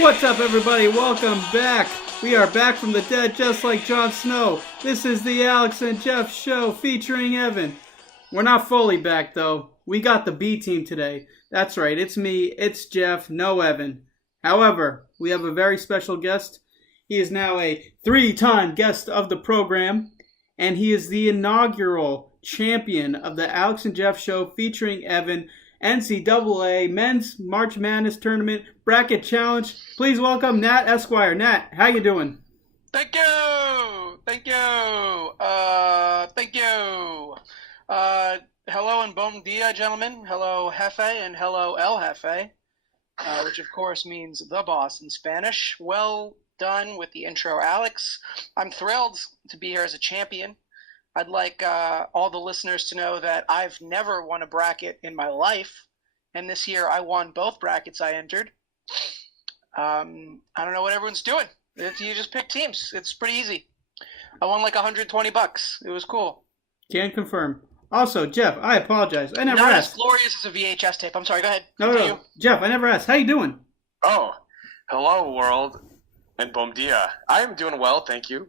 What's up, everybody? Welcome back. We are back from the dead just like Jon Snow. This is the Alex and Jeff show featuring Evan. We're not fully back, though. We got the B team today. That's right, it's me, it's Jeff, no Evan. However, we have a very special guest. He is now a 3-time guest of the program, and he is the inaugural champion of the Alex and Jeff show featuring Evan, NCAA Men's March Madness Tournament Bracket Challenge. Please welcome Nat Esquire. Nat, how you doing? Thank you. Hello and bon dia, gentlemen. Hello, Jefe, and hello, El Jefe, which of course means the boss in Spanish. Well done with the intro, Alex. I'm thrilled to be here as a champion. I'd like all the listeners to know that I've never won a bracket in my life, and this year I won both brackets I entered. I don't know what everyone's doing. You just pick teams. It's pretty easy. I won like $120. It was cool. Can confirm. Also, Jeff, I apologize. I never Not asked. as glorious as a VHS tape. I'm sorry. Go ahead. No. Jeff, I never asked. How you doing? Oh, hello, world, and bom dia. I am doing well, thank you.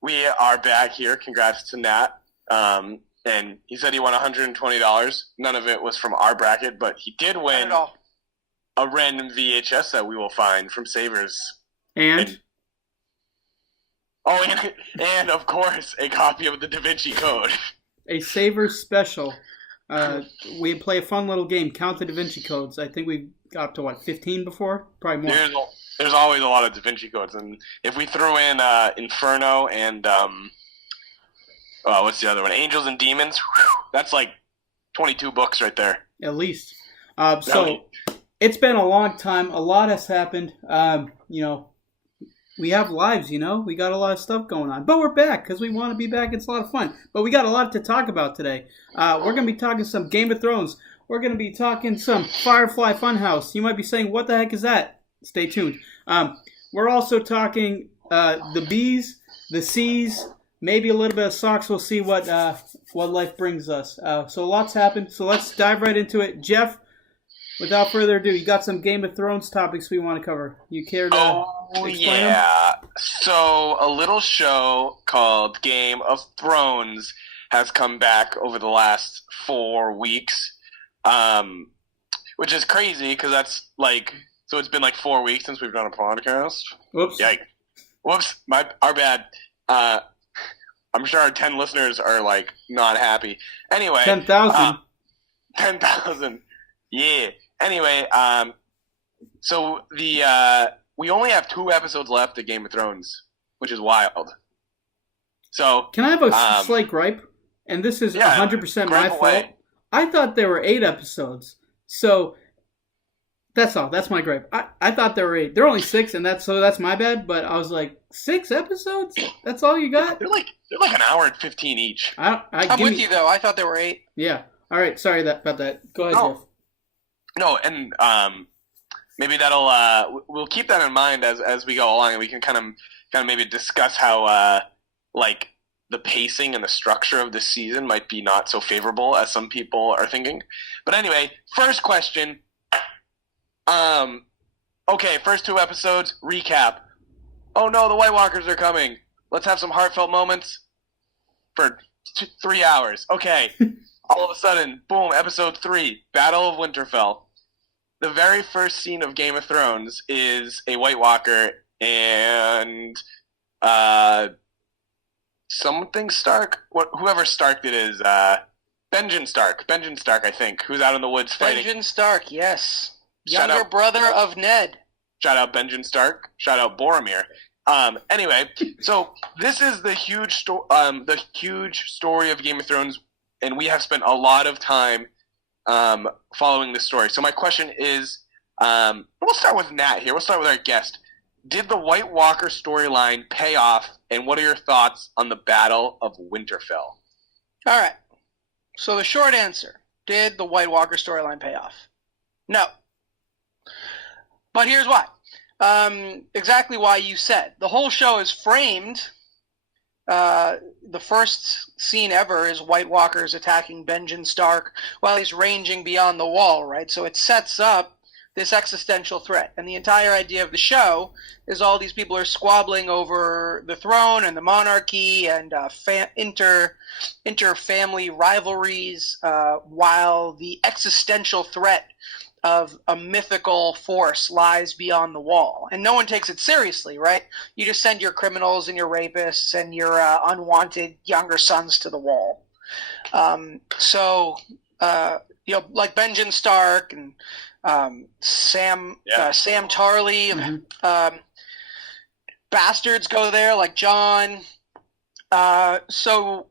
We are back here. Congrats to Nat. And he said he won $120. None of it was from our bracket, but he did win a random VHS that we will find from Savers. And of course, a copy of the Da Vinci Code. a Savers special. We play a fun little game, Count the Da Vinci Codes. I think we got up to, 15 before? Probably more. There's always a lot of Da Vinci Codes. And if we threw in Inferno and, what's the other one? Angels and Demons, that's like 22 books right there. At least. So, it's been a long time. A lot has happened. We have lives, We got a lot of stuff going on. But we're back because we want to be back. It's a lot of fun. But we got a lot to talk about today. We're going to be talking some Game of Thrones. We're going to be talking some Firefly Funhouse. You might be saying, what the heck is that? Stay tuned. We're also talking the B's, the C's, maybe a little bit of socks. We'll see what life brings us. So lots happened. So let's dive right into it. Jeff, without further ado, you got some Game of Thrones topics we want to cover. You care to explain them? So a little show called Game of Thrones has come back over the last 4 weeks, which is crazy because that's so it's been 4 weeks since we've done a podcast. Whoops. Yikes. Whoops. Our bad. I'm sure our 10 listeners are not happy. Anyway. 10,000. 10,000. Yeah. Anyway, so we only have 2 episodes left of Game of Thrones, which is wild. So can I have a slight gripe? And this is 100% my fault. I thought there were 8 episodes. So that's all. That's my gripe. I thought there were 8. There are only 6, and that's my bad. But I was like, 6 episodes? That's all you got? They're like an hour and 15 each. I'm with you though. I thought there were 8. Yeah. All right. Sorry about that. Go ahead, Jeff. No, and maybe that'll we'll keep that in mind as we go along, and we can kind of maybe discuss how the pacing and the structure of this season might be not so favorable as some people are thinking. But anyway, first question. Okay, first 2 episodes, recap. Oh no, the White Walkers are coming. Let's have some heartfelt moments for 3 hours. Okay. All of a sudden, boom, episode 3, Battle of Winterfell. The very first scene of Game of Thrones is a White Walker and something Stark? Whoever Stark it is, Benjen Stark, I think, who's out in the woods fighting. Benjen Stark, yes. Younger brother of Ned. Shout out Benjen Stark. Shout out Boromir. Anyway, so this is the huge story of Game of Thrones, and we have spent a lot of time following this story. So my question is, we'll start with Nat here. We'll start with our guest. Did the White Walker storyline pay off, and what are your thoughts on the Battle of Winterfell? All right. So the short answer, did the White Walker storyline pay off? No. But here's why. Exactly why you said. The whole show is framed. The first scene ever is White Walkers attacking Benjen Stark while he's ranging beyond the wall, right? So it sets up this existential threat. And the entire idea of the show is all these people are squabbling over the throne and the monarchy and inter-family rivalries, while the existential threat of a mythical force lies beyond the wall. And no one takes it seriously, right? You just send your criminals and your rapists and your unwanted younger sons to the wall. Like Benjen Stark and Sam Tarley, bastards go there, like John. So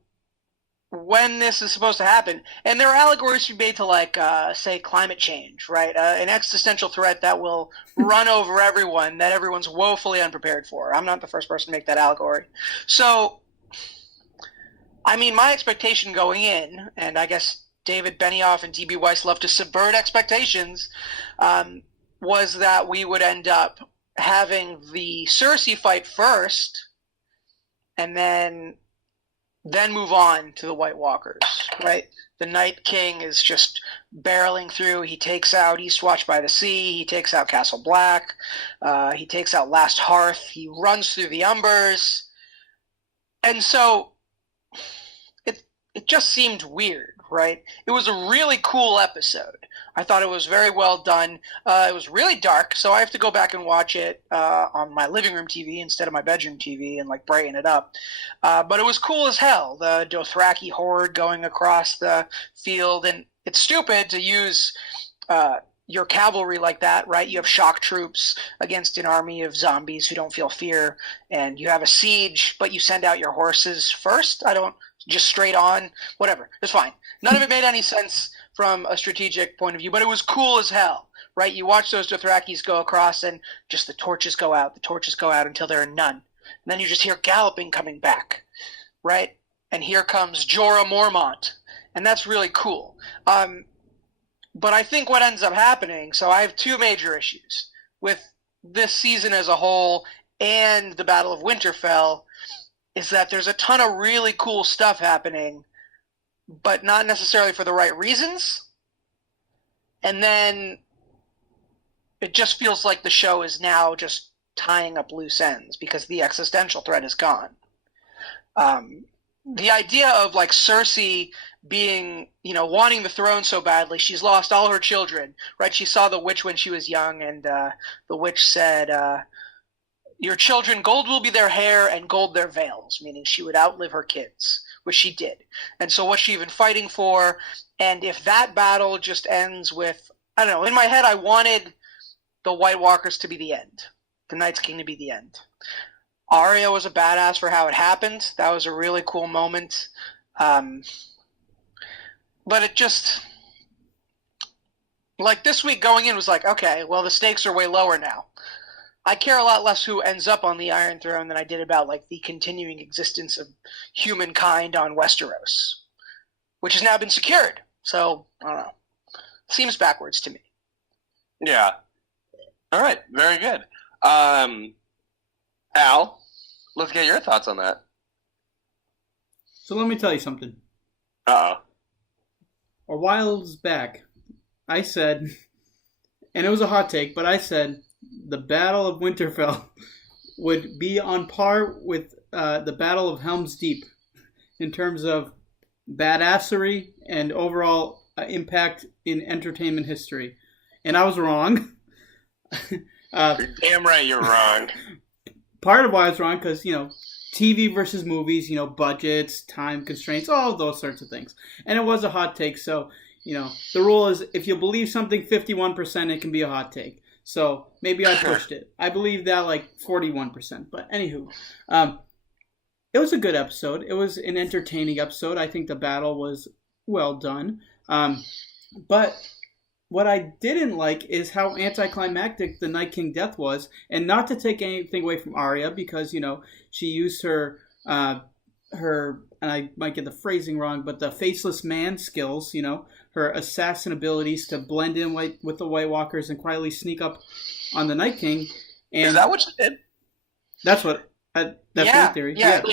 when this is supposed to happen, and there are allegories to be made to, like, say, climate change, right? An existential threat that will run over everyone, that everyone's woefully unprepared for. I'm not the first person to make that allegory. So, I mean, my expectation going in, and I guess David Benioff and D.B. Weiss love to subvert expectations, was that we would end up having the Cersei fight first, and then move on to the White Walkers, right? The Night King is just barreling through. He takes out Eastwatch by the Sea. He takes out Castle Black. He takes out Last Hearth. He runs through the Umbers. And so it just seemed weird, right? It was a really cool episode. I thought it was very well done. It was really dark, so I have to go back and watch it on my living room TV instead of my bedroom TV and, like, brighten it up. But it was cool as hell, the Dothraki horde going across the field. And it's stupid to use your cavalry like that, right? You have shock troops against an army of zombies who don't feel fear, and you have a siege, but you send out your horses first. Just straight on, whatever. It's fine. None of it made any sense from a strategic point of view, but it was cool as hell, right? You watch those Dothrakis go across, and just the torches go out until there are none. And then you just hear galloping coming back, right? And here comes Jorah Mormont, and that's really cool. But I think what ends up happening, so I have two major issues with this season as a whole and the Battle of Winterfell, is that there's a ton of really cool stuff happening, but not necessarily for the right reasons. And then it just feels like the show is now just tying up loose ends because the existential threat is gone. The idea of, like, Cersei being, wanting the throne so badly, she's lost all her children, right? She saw the witch when she was young, and the witch said, your children, gold will be their hair and gold their veils, meaning she would outlive her kids, which she did. And so what's she even fighting for? And if that battle just ends with, I don't know, in my head I wanted the White Walkers to be the end, the Night's King to be the end. Arya was a badass for how it happened. That was a really cool moment. But it just, like, this week going in was like, okay, well, the stakes are way lower now. I care a lot less who ends up on the Iron Throne than I did about, like, the continuing existence of humankind on Westeros, which has now been secured. So, I don't know. Seems backwards to me. Yeah. All right. Very good. Al, let's get your thoughts on that. So let me tell you something. Uh-oh. A while back, I said, and it was a hot take, but I said the Battle of Winterfell would be on par with the Battle of Helm's Deep in terms of badassery and overall impact in entertainment history. And I was wrong. You're damn right you're wrong. Part of why I was wrong, because, TV versus movies, budgets, time constraints, all of those sorts of things. And it was a hot take, so, the rule is if you believe something 51%, it can be a hot take. So maybe I pushed it. I believe that like 41%. But anywho, it was a good episode. It was an entertaining episode. I think the battle was well done. But what I didn't like is how anticlimactic the Night King death was. And not to take anything away from Arya, because, she used her, and I might get the phrasing wrong, but the faceless man skills, her assassin abilities to blend in with the White Walkers and quietly sneak up on the Night King. And is that what she did? That's what. That's my theory. Yeah,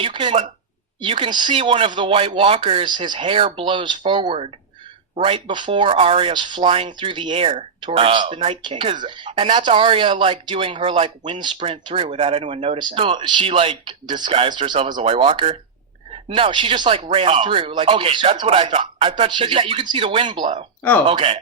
you can see one of the White Walkers. His hair blows forward, right before Arya's flying through the air towards the Night King. 'Cause- And that's Arya, like, doing her, like, wind sprint through without anyone noticing. So she, like, disguised herself as a White Walker? No, she just, like, ran through. Like, Okay, that's what I thought. I thought she yeah, you can see the wind blow. Oh. Okay.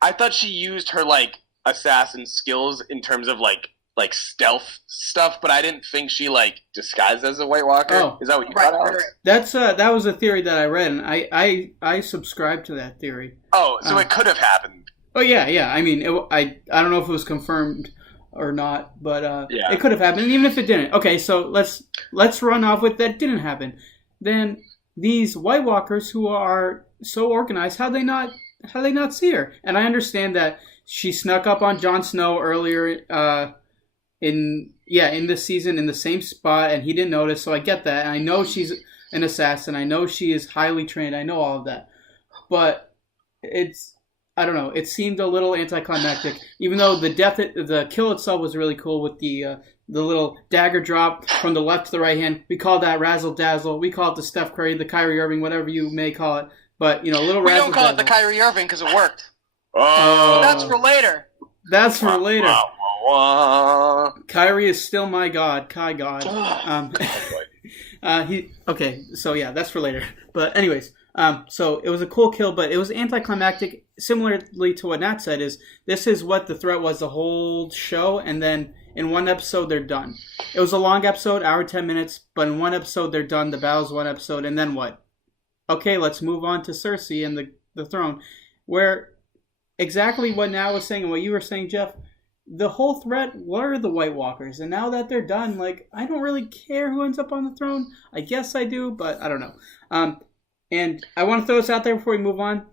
I thought she used her, like, assassin skills in terms of, like stealth stuff, but I didn't think she, like, disguised as a White Walker. Oh. Is that what you thought, Alex? That's that was a theory that I read, and I subscribe to that theory. Oh, so it could have happened. Oh yeah. I mean, I don't know if it was confirmed or not, but Yeah. it could have happened, even if it didn't. Okay, so let's run off with that didn't happen. Then these White Walkers who are so organized, how they not see her? And I understand that she snuck up on Jon Snow earlier in this season in the same spot, and he didn't notice. So I get that. And I know she's an assassin. I know she is highly trained. I know all of that, but I don't know. It seemed a little anticlimactic, even though the kill itself was really cool with the little dagger drop from the left to the right hand. We call that razzle dazzle. We call it the Steph Curry, the Kyrie Irving, whatever you may call it. But a little We razzle don't call it dazzle. the Kyrie Irving because it worked. Oh. That's for later. That's for later. Wah. Kyrie is still my god, Kai God. So yeah, that's for later. But anyways, so it was a cool kill, but it was anticlimactic. Similarly to what Nat said, this is what the threat was the whole show, and then in one episode they're done. It was a long episode, hour 10 minutes, but in one episode they're done. The battle's one episode, and then what? Okay, let's move on to Cersei and the throne, where exactly what Nat was saying and what you were saying, Jeff. The whole threat were the White Walkers, and now that they're done, like, I don't really care who ends up on the throne. I guess I do, but I don't know. And I want to throw this out there before we move on.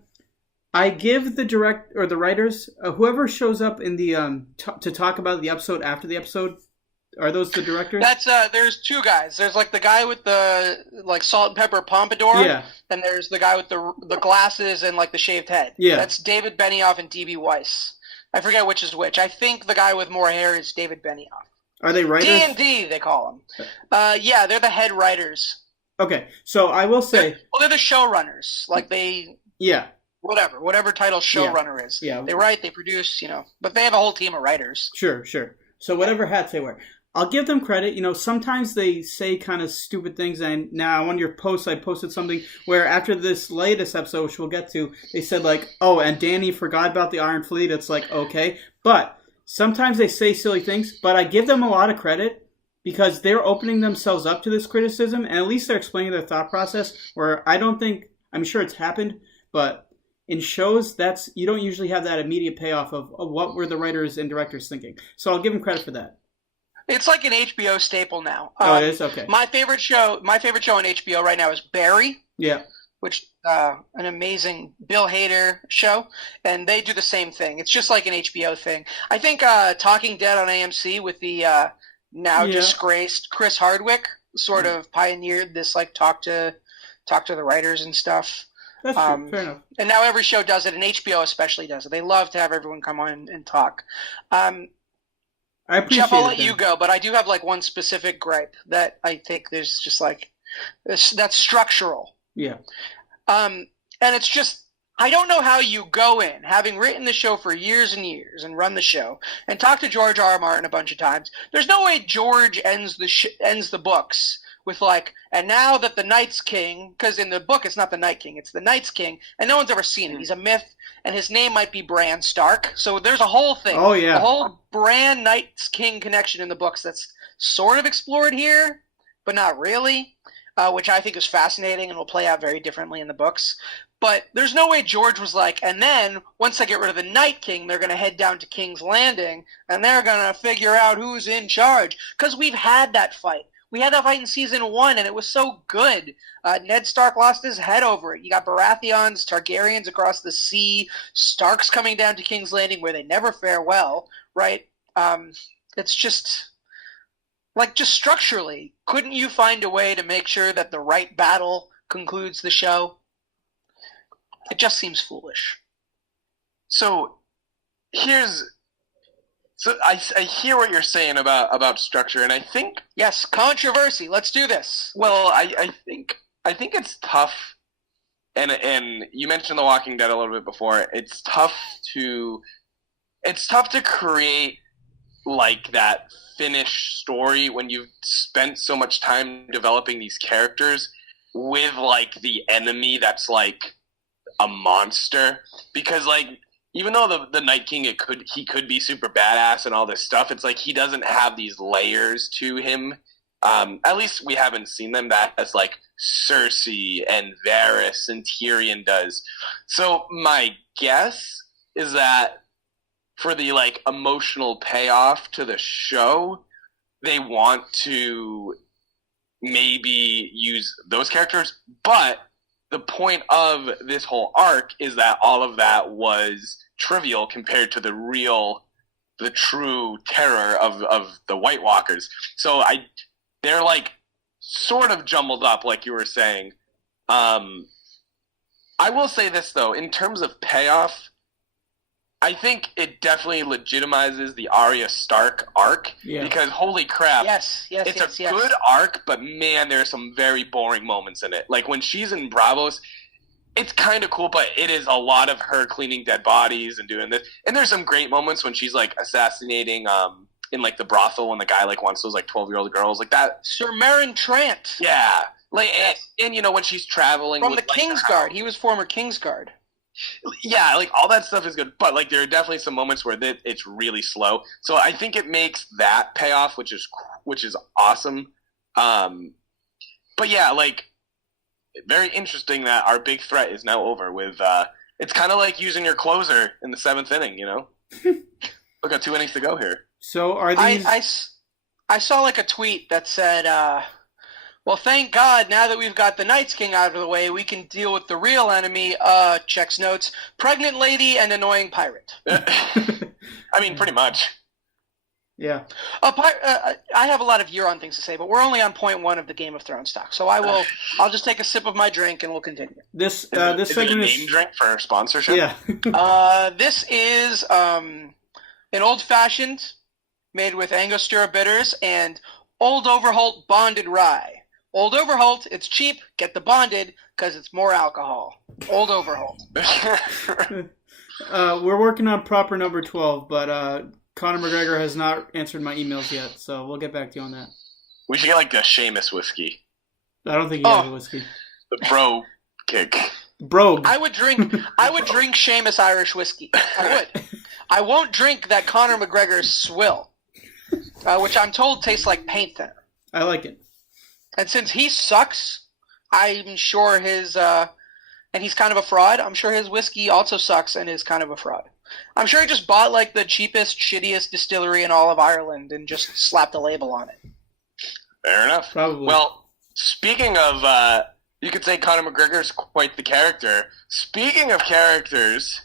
I give the writers, whoever shows up in the to talk about the episode after the episode. Are those the directors? That's there's two guys. There's like the guy with the like salt and pepper pompadour, Yeah. and there's the guy with the glasses and like the shaved head. Yeah. That's David Benioff and D.B. Weiss. I forget which is which. I think the guy with more hair is David Benioff. Are they writers? D&D they call him. Yeah, they're the head writers. Okay, so I will say, They're the showrunners. Like they yeah, whatever title showrunner is. Yeah. They write, they produce, but they have a whole team of writers. sure. So whatever hats they wear. I'll give them credit. Sometimes they say kind of stupid things. And now on your post, I posted something where after this latest episode, which we'll get to, they said like, oh, and Danny forgot about the Iron Fleet. It's like, okay. But sometimes they say silly things, but I give them a lot of credit because they're opening themselves up to this criticism. And at least they're explaining their thought process where I'm sure it's happened, but in shows, you don't usually have that immediate payoff of what were the writers and directors thinking. So I'll give them credit for that. It's like an HBO staple now. Oh, it is? Okay. My favorite show on HBO right now is Barry. Yeah. Which an amazing Bill Hader show, and they do the same thing. It's just like an HBO thing. I think Talking Dead on AMC with the now disgraced Chris Hardwick sort of pioneered this like talk to the writers and stuff. That's true. Fair enough. And now every show does it, and HBO especially does it. They love to have everyone come on and talk. I appreciate Jeff, I'll it let then. you go, but I do have like one specific gripe that I think there's just like that's structural. Yeah. And it's just I don't know how you go in, having written the show for years and years and run the show and talked to George R. R. Martin a bunch of times. There's no way George ends the books with like, and now that the Night's King, because in the book it's not the Night King, it's the Night's King, and no one's ever seen him. He's a myth, and his name might be Bran Stark. So there's a whole thing. Oh, yeah. A whole Bran Night's King connection in the books that's sort of explored here, but not really, which I think is fascinating and will play out very differently in the books. But there's no way George was like, and then once they get rid of the Night King, they're going to head down to King's Landing, and they're going to figure out who's in charge. Because we've had that fight. We had that fight in season 1, and it was so good. Ned Stark lost his head over it. You got Baratheons, Targaryens across the sea, Starks coming down to King's Landing where they never fare well, right? It's just structurally, couldn't you find a way to make sure that the right battle concludes the show? It just seems foolish. So I hear what you're saying about structure, and I think Yes, controversy. Let's do this. well, I think it's tough and you mentioned The Walking Dead a little bit before. It's tough to create like that finished story when you've spent so much time developing these characters with like the enemy that's like a monster, because like even though the Night King he could be super badass and all this stuff, it's like he doesn't have these layers to him. At least we haven't seen them that as like Cersei and Varys and Tyrion does. So my guess is that for the like emotional payoff to the show, they want to maybe use those characters, but the point of this whole arc is that all of that was trivial compared to the true terror of the White Walkers. So they're like sort of jumbled up, like you were saying. I will say this though, in terms of payoff, I think it definitely legitimizes the Arya Stark arc, because holy crap, it's a good arc, but man, there are some very boring moments in it. Like when she's in Bravos, it's kind of cool, but it is a lot of her cleaning dead bodies and doing this. And there's some great moments when she's like assassinating in like the brothel when the guy like wants those like 12-year-old girls like that. Sir Meryn Trant. Yeah, like and you know when she's traveling from with, the Kingsguard, he was former Kingsguard. Yeah, like all that stuff is good, but like there are definitely some moments where it's really slow. So I think it makes that payoff, which is awesome. But yeah, like very interesting that our big threat is now over with. It's kind of like using your closer in the 7th inning, you know. Look at 2 innings to go here. So are these? I saw like a tweet that said, well, thank God, now that we've got the Night's King out of the way, we can deal with the real enemy, checks notes, pregnant lady and annoying pirate. I mean, pretty much. Yeah. I have a lot of Euron things to say, but we're only on point 1 of the Game of Thrones talk, so I'll just take a sip of my drink and we'll continue. This is segment it a name drink for sponsorship? Yeah. This is an old-fashioned made with Angostura bitters and Old Overholt bonded rye. Old Overholt, it's cheap. Get the bonded because it's more alcohol. Old Overholt. We're working on proper number 12, but Conor McGregor has not answered my emails yet, so we'll get back to you on that. We should get like the Seamus whiskey. I don't think he has a whiskey. The bro kick. Brogue. I would drink Seamus Irish whiskey. I would. I won't drink that Conor McGregor swill, which I'm told tastes like paint thinner. I like it. And since he sucks, I'm sure and he's kind of a fraud, I'm sure his whiskey also sucks and is kind of a fraud. I'm sure he just bought like the cheapest, shittiest distillery in all of Ireland and just slapped a label on it. Fair enough. Probably. Well, speaking of, you could say Conor McGregor's quite the character. Speaking of characters...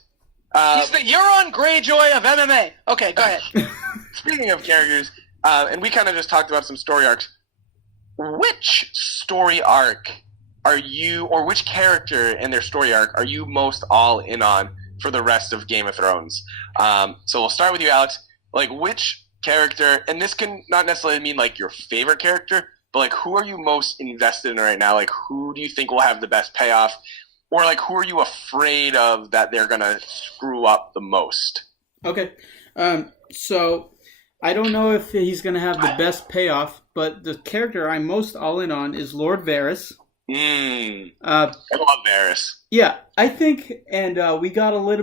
he's the Euron Greyjoy of MMA. Okay, go ahead. Speaking of characters, and we kind of just talked about some story arcs, which story arc are you, or which character in their story arc are you most all in on for the rest of Game of Thrones? So we'll start with you, Alex. Like, which character, and this can not necessarily mean like your favorite character, but like who are you most invested in right now? Like, who do you think will have the best payoff? Or like who are you afraid of that they're going to screw up the most? Okay. So I don't know if he's going to have the best payoff, but the character I'm most all in on is Lord Varys. I love Varys. Yeah, I think, and we got a lot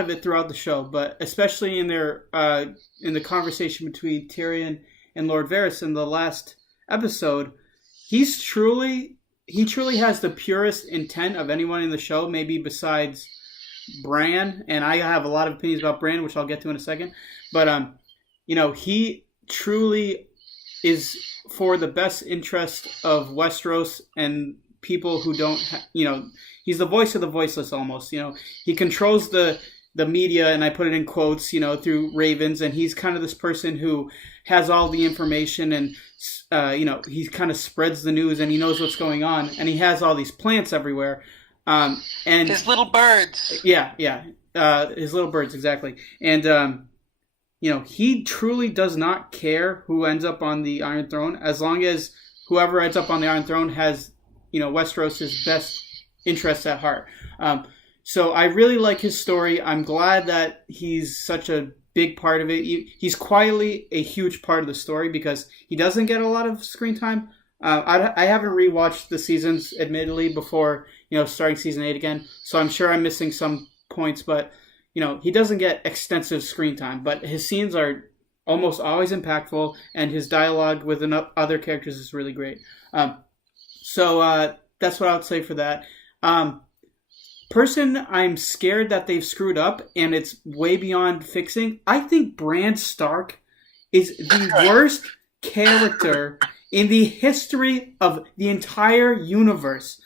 of it throughout the show, but especially in the conversation between Tyrion and Lord Varys in the last episode, he truly has the purest intent of anyone in the show, maybe besides Bran, and I have a lot of opinions about Bran, which I'll get to in a second, but he truly is for the best interest of Westeros and people who don't, he's the voice of the voiceless almost, he controls the media, and I put it in quotes, through Ravens, and he's kind of this person who has all the information and, he kind of spreads the news and he knows what's going on, and he has all these plants everywhere. And his little birds. Yeah. His little birds, exactly. And, he truly does not care who ends up on the Iron Throne, as long as whoever ends up on the Iron Throne has, Westeros' best interests at heart. So I really like his story. I'm glad that he's such a big part of it. He's quietly a huge part of the story because he doesn't get a lot of screen time. I haven't rewatched the seasons, admittedly, before starting season 8 again. So I'm sure I'm missing some points, but he doesn't get extensive screen time. But his scenes are almost always impactful, and his dialogue with other characters is really great. So that's what I would say for that. Person I'm scared that they've screwed up, and it's way beyond fixing. I think Bran Stark is the worst character in the history of the entire universe.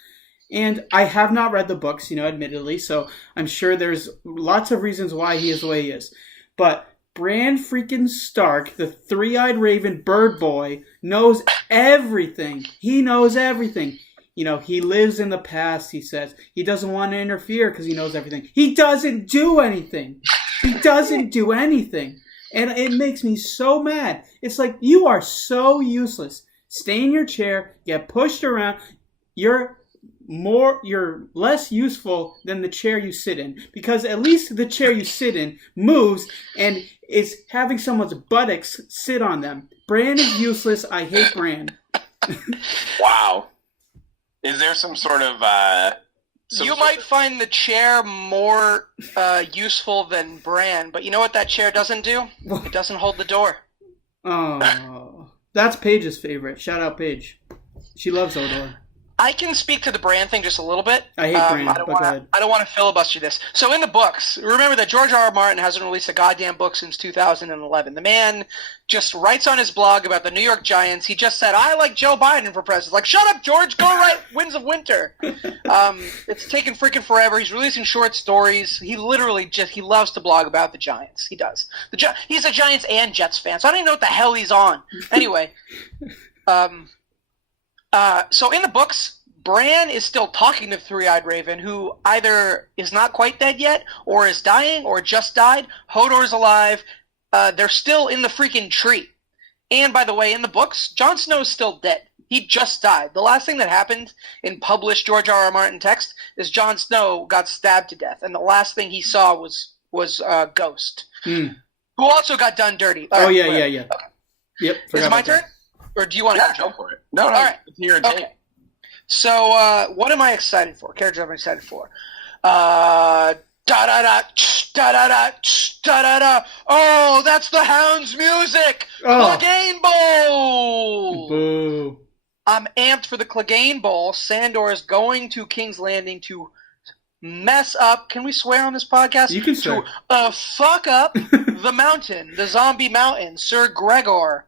And I have not read the books, admittedly, so I'm sure there's lots of reasons why he is the way he is. But Bran freaking Stark, the three-eyed raven bird boy, knows everything. He knows everything. He lives in the past, he says. He doesn't want to interfere because he knows everything. He doesn't do anything. He doesn't do anything. And it makes me so mad. It's like, you are so useless. Stay in your chair, get pushed around. You're less useful than the chair you sit in. Because at least the chair you sit in moves and is having someone's buttocks sit on them. Bran is useless. I hate Bran. Wow. Is there some sort of... you might find the chair more useful than Bran, but you know what that chair doesn't do? It doesn't hold the door. Oh, that's Paige's favorite. Shout out Paige. She loves Odor. I can speak to the Bran thing just a little bit. I hate Bran, but go ahead. I don't want to filibuster this. So in the books, remember that George R.R. Martin hasn't released a goddamn book since 2011. The man just writes on his blog about the New York Giants. He just said, I like Joe Biden for president. Like, shut up, George. Go write Winds of Winter. It's taken freaking forever. He's releasing short stories. He literally he loves to blog about the Giants. He does. He's a Giants and Jets fan, so I don't even know what the hell he's on. Anyway, so in the books, Bran is still talking to Three-Eyed Raven, who either is not quite dead yet, or is dying, or just died. Hodor's alive. They're still in the freaking tree. And by the way, in the books, Jon Snow's still dead. He just died. The last thing that happened in published George R.R. Martin text is Jon Snow got stabbed to death, and the last thing he saw was Ghost, who also got done dirty. Yeah. Okay. Yep. Is it my turn? Or do you want to go for it? No. All right. It's your okay. So, what am I excited for? Characters I'm excited for. Da da da da da da da da. Oh, that's the Hound's music. Clegane Bowl. Boo. I'm amped for the Clegane Bowl. Sandor is going to King's Landing to mess up. Can we swear on this podcast? You can swear. To fuck up the mountain, the zombie mountain, Sir Gregor.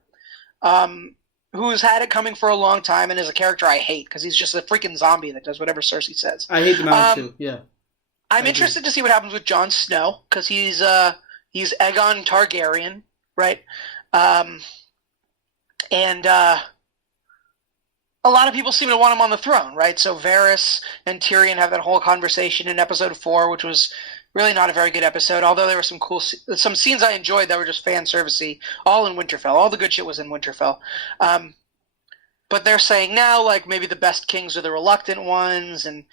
Who's had it coming for a long time and is a character I hate because he's just a freaking zombie that does whatever Cersei says. I hate the mountain too. Yeah. I'm interested to see what happens with Jon Snow because he's Aegon Targaryen, right? And a lot of people seem to want him on the throne, right? So Varys and Tyrion have that whole conversation in episode 4, which was really not a very good episode, although there were some scenes I enjoyed that were just fan servicey, all in Winterfell. All the good shit was in Winterfell. But they're saying now, like, maybe the best kings are the reluctant ones, and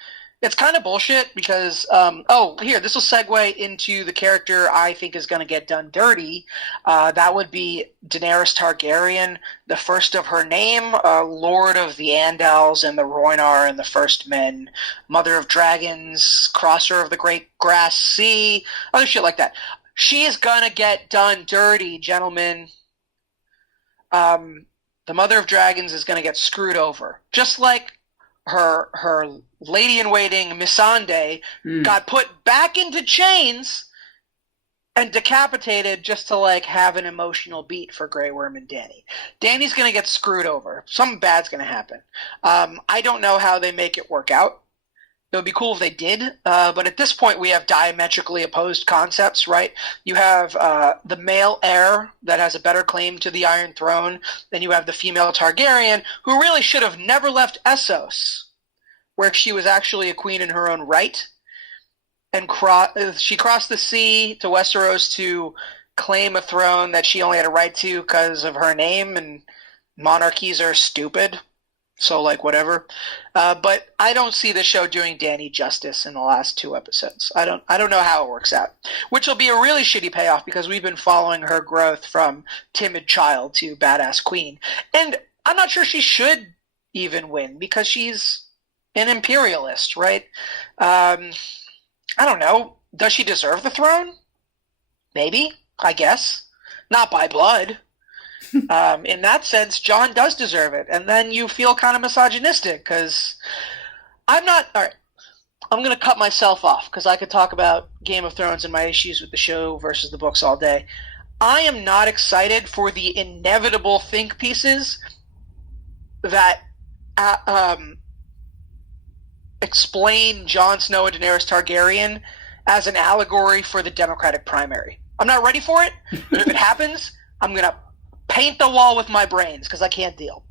it's kind of bullshit because, this will segue into the character I think is going to get done dirty. That would be Daenerys Targaryen, the first of her name, Lord of the Andals and the Rhoynar and the First Men, Mother of Dragons, Crosser of the Great Grass Sea, other shit like that. She is going to get done dirty, gentlemen. The Mother of Dragons is going to get screwed over. Just like her lady-in-waiting, Missandei, got put back into chains and decapitated just to, like, have an emotional beat for Grey Worm and Dany. Dany's going to get screwed over. Something bad's going to happen. I don't know how they make it work out. It would be cool if they did, but at this point we have diametrically opposed concepts, right? You have the male heir that has a better claim to the Iron Throne, then you have the female Targaryen, who really should have never left Essos, where she was actually a queen in her own right, and she crossed the sea to Westeros to claim a throne that she only had a right to because of her name, and monarchies are stupid. So, like, whatever. But I don't see the show doing Danny justice in the last 2 episodes. I don't know how it works out. Which will be a really shitty payoff because we've been following her growth from timid child to badass queen. And I'm not sure she should even win because she's an imperialist, right? I don't know. Does she deserve the throne? Maybe, I guess. Not by blood. In that sense, John does deserve it. And then you feel kind of misogynistic because I'm not... All right, I'm going to cut myself off because I could talk about Game of Thrones and my issues with the show versus the books all day. I am not excited for the inevitable think pieces that explain Jon Snow and Daenerys Targaryen as an allegory for the Democratic primary. I'm not ready for it. But if it happens, I'm going to paint the wall with my brains because I can't deal.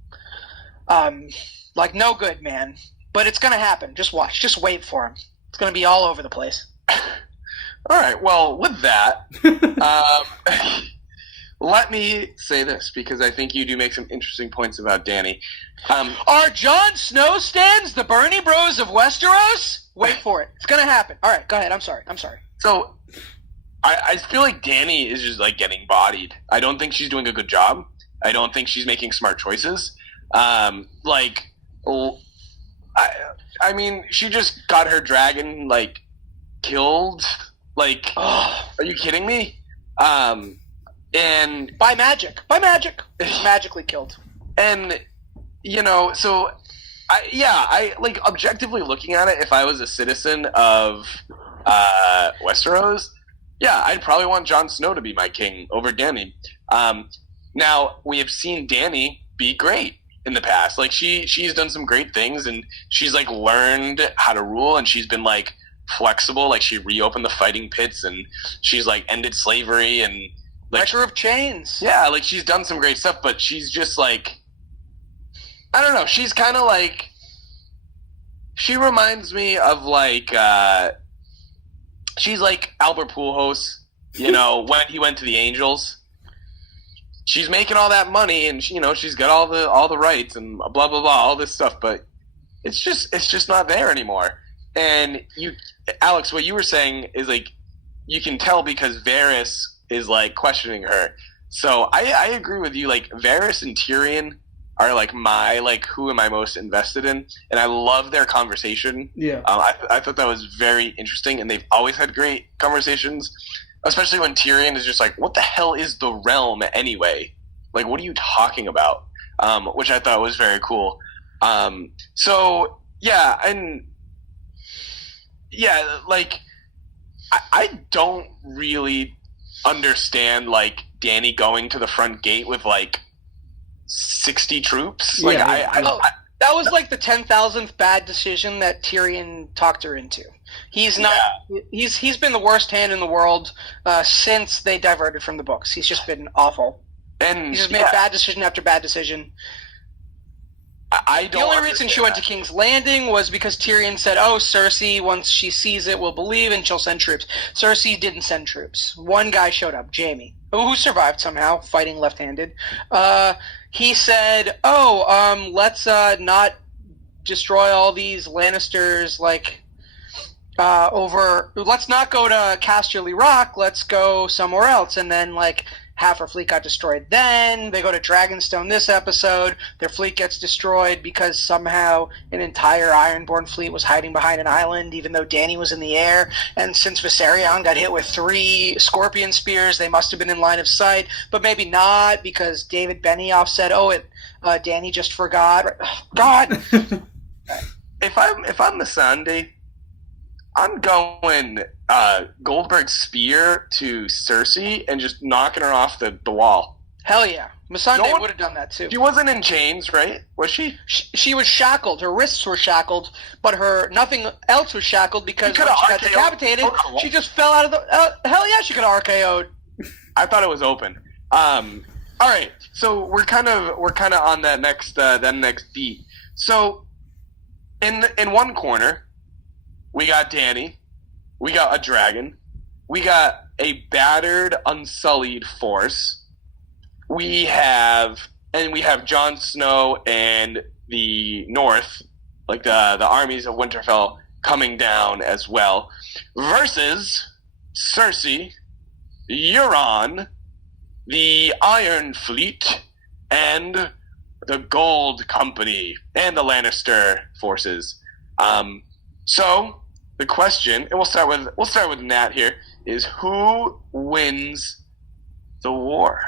Like, no good, man. But it's going to happen. Just watch. Just wait for him. It's going to be all over the place. All right. Well, with that, let me say this because I think you do make some interesting points about Danny. Are Jon Snow stands the Bernie Bros of Westeros? Wait for it. It's going to happen. All right. Go ahead. I'm sorry. So I feel like Danny is just like getting bodied. I don't think she's doing a good job. I don't think she's making smart choices. I mean, she just got her dragon like killed. Like, are you kidding me? And by magic, magically killed. And you know, so I like objectively looking at it. If I was a citizen of Westeros, yeah, I'd probably want Jon Snow to be my king over Danny. Now we have seen Danny be great in the past. Like she's done some great things, and she's like learned how to rule, and she's been like flexible. Like she reopened the fighting pits, and she's like ended slavery, and like Breaker of chains. Yeah, like she's done some great stuff, but she's just like, I don't know. She's kind of like, she reminds me of like, she's like Albert Pujols, you know, when he went to the Angels. She's making all that money, and she, you know, she's got all the rights and blah blah blah, all this stuff, but it's just not there anymore. And you, Alex, what you were saying is like, you can tell because Varys is like questioning her. So I agree with you. Like Varys and Tyrion are like my like who am I most invested in, and I love their conversation. Yeah, I thought that was very interesting, and they've always had great conversations. Especially when Tyrion is just like, what the hell is the realm anyway? Like, what are you talking about? Which I thought was very cool. So, yeah, and yeah, like, I don't really understand, like, Danny going to the front gate with, like, 60 troops. Like, yeah. That was like the 10,000th bad decision that Tyrion talked her into. He's not. Yeah. He's been the worst hand in the world since they diverted from the books. He's just been awful. And he's just made bad decision after bad decision. I don't. The only reason she went to King's Landing was because Tyrion said, "Oh, Cersei, once she sees it, will believe, and she'll send troops." Cersei didn't send troops. One guy showed up, Jaime, who survived somehow, fighting left-handed. He said, "Oh, let's not destroy all these Lannisters, like." Let's not go to Casterly Rock, let's go somewhere else. And then, like, half her fleet got destroyed. Then they go to Dragonstone this episode. Their fleet gets destroyed because somehow an entire Ironborn fleet was hiding behind an island, even though Dany was in the air. And since Viserion got hit with 3 Scorpion Spears, they must have been in line of sight. But maybe not, because David Benioff said, Dany just forgot. God! If I'm Missandei, I'm going Goldberg's spear to Cersei and just knocking her off the wall. Hell yeah. Missandei would have done that too. She wasn't in chains, right? Was she? She was shackled. Her wrists were shackled, but nothing else was shackled because when she got decapitated, she just fell out of the... hell yeah, she could have RKO'd. I thought it was open. All right, so we're kind of on that next beat. So in one corner, we got Danny, we got a dragon, we got a battered, unsullied force, we have and we have Jon Snow and the North, like the armies of Winterfell, coming down as well, versus Cersei, Euron, the Iron Fleet, and the Gold Company, and the Lannister forces. So the question, and we'll start with Nat here, is who wins the war?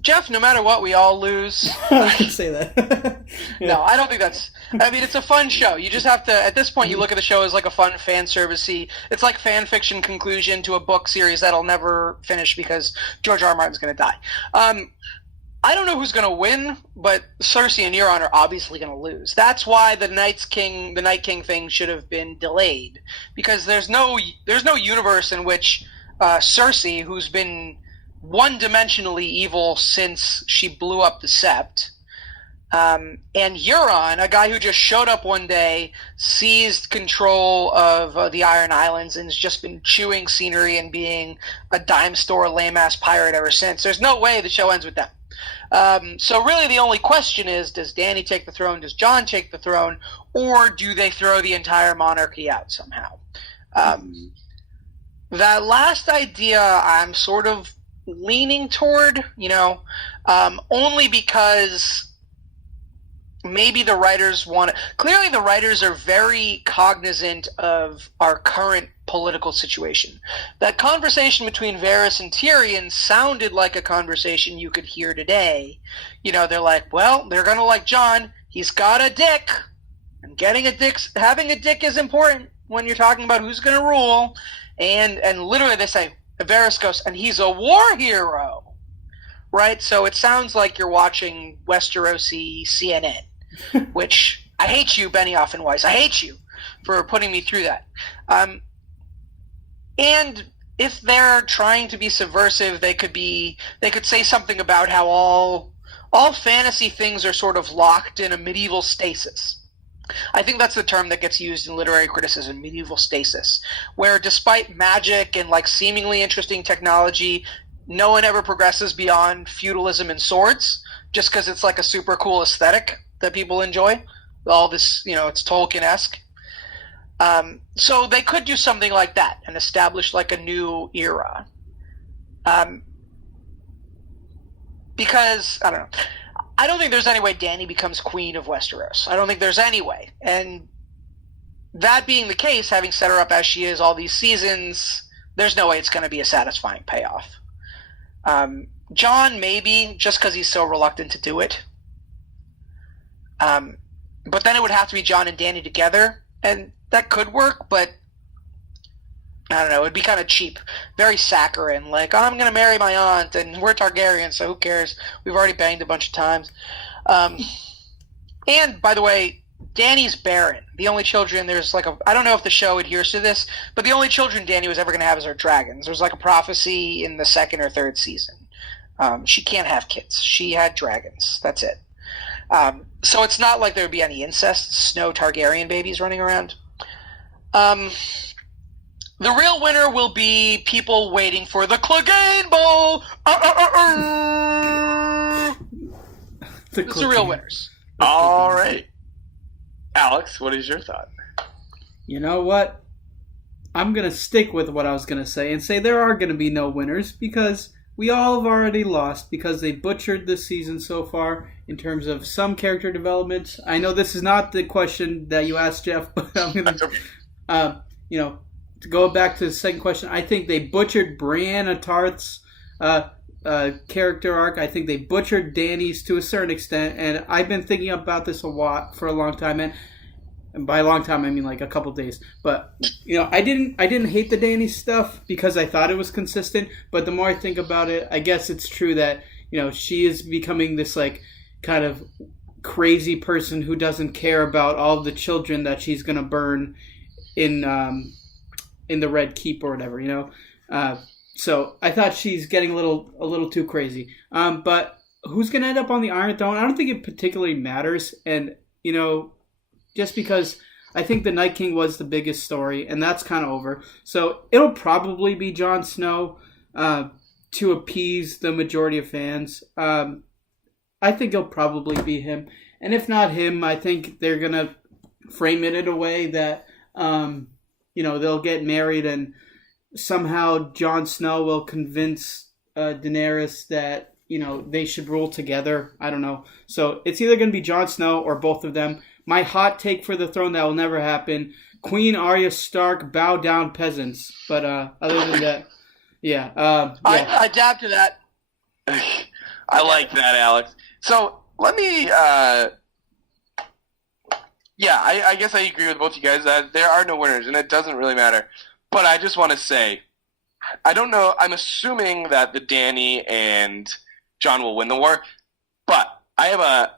Jeff, no matter what, we all lose. I can say that. Yeah. No, I don't think that's... I mean, it's a fun show. You just have to... At this point, you look at the show as like a fun fan service-y... It's like fan fiction conclusion to a book series that'll never finish because George R. R. Martin's going to die. I don't know who's going to win, but Cersei and Euron are obviously going to lose. That's why the Night King thing should have been delayed, because there's no universe in which Cersei, who's been one-dimensionally evil since she blew up the Sept, and Euron, a guy who just showed up one day, seized control of the Iron Islands, and has just been chewing scenery and being a dime store lame-ass pirate ever since. There's no way the show ends with them. So really the only question is, does Dany take the throne, does Jon take the throne, or do they throw the entire monarchy out somehow? That last idea I'm sort of leaning toward, only because maybe the writers want to... Clearly the writers are very cognizant of our current political situation. That conversation between Varys and Tyrion sounded like a conversation you could hear today. They're like, well, they're going to like Jon. He's got a dick. And having a dick is important when you're talking about who's going to rule. And literally they say, Varys goes, and he's a war hero. Right? So it sounds like you're watching Westerosi CNN, which I hate you, Benioff and Weiss. I hate you for putting me through that. And if they're trying to be subversive, they could say something about how all fantasy things are sort of locked in a medieval stasis. I think that's the term that gets used in literary criticism, medieval stasis, where despite magic and like seemingly interesting technology, no one ever progresses beyond feudalism and swords, just because it's like a super cool aesthetic that people enjoy. All this, it's Tolkien-esque. So they could do something like that and establish like a new era. Because, I don't know. I don't think there's any way Dany becomes queen of Westeros. I don't think there's any way. And that being the case, having set her up as she is all these seasons, there's no way it's going to be a satisfying payoff. Jon, maybe, just because he's so reluctant to do it. But then it would have to be Jon and Dany together, and that could work, but I don't know, it'd be kind of cheap. Very saccharine, like, I'm going to marry my aunt, and we're Targaryen, so who cares? We've already banged a bunch of times. And, by the way, Dany's barren. The only children, I don't know if the show adheres to this, but the only children Dany was ever going to have is her dragons. There's like a prophecy in the second or third season. She can't have kids. She had dragons. That's it. So it's not like there would be any incest, Snow Targaryen babies running around. The real winner will be people waiting for the Clegane Bowl. It's the real winners. All right. Alex, what is your thought? You know what? I'm going to stick with what I was going to say and say there are going to be no winners because we all have already lost because they butchered this season so far in terms of some character developments. I know this is not the question that you asked, Jeff, but I'm going to, to go back to the second question, I think they butchered Brienne Tarth's character arc. I think they butchered Dany's to a certain extent, and I've been thinking about this for a long time, and by a long time I mean like a couple days. But I didn't hate the Dany stuff because I thought it was consistent. But the more I think about it, I guess it's true that she is becoming this like kind of crazy person who doesn't care about all of the children that she's gonna burn in the Red Keep or whatever. So I thought she's getting a little too crazy. But who's going to end up on the Iron Throne? I don't think it particularly matters. And, just because I think the Night King was the biggest story, and that's kind of over. So it'll probably be Jon Snow. to appease the majority of fans. I think it'll probably be him. And if not him, I think they're going to frame it in a way that, they'll get married and somehow Jon Snow will convince Daenerys that, they should rule together. I don't know. So it's either going to be Jon Snow or both of them. My hot take for the throne that will never happen. Queen Arya Stark, bow down peasants. But other than that, yeah. I adapt to that. I like that, Alex. So let me, I guess I agree with both you guys that there are no winners, and it doesn't really matter. But I just want to say, I don't know. I'm assuming that the Dany and Jon will win the war, but I have a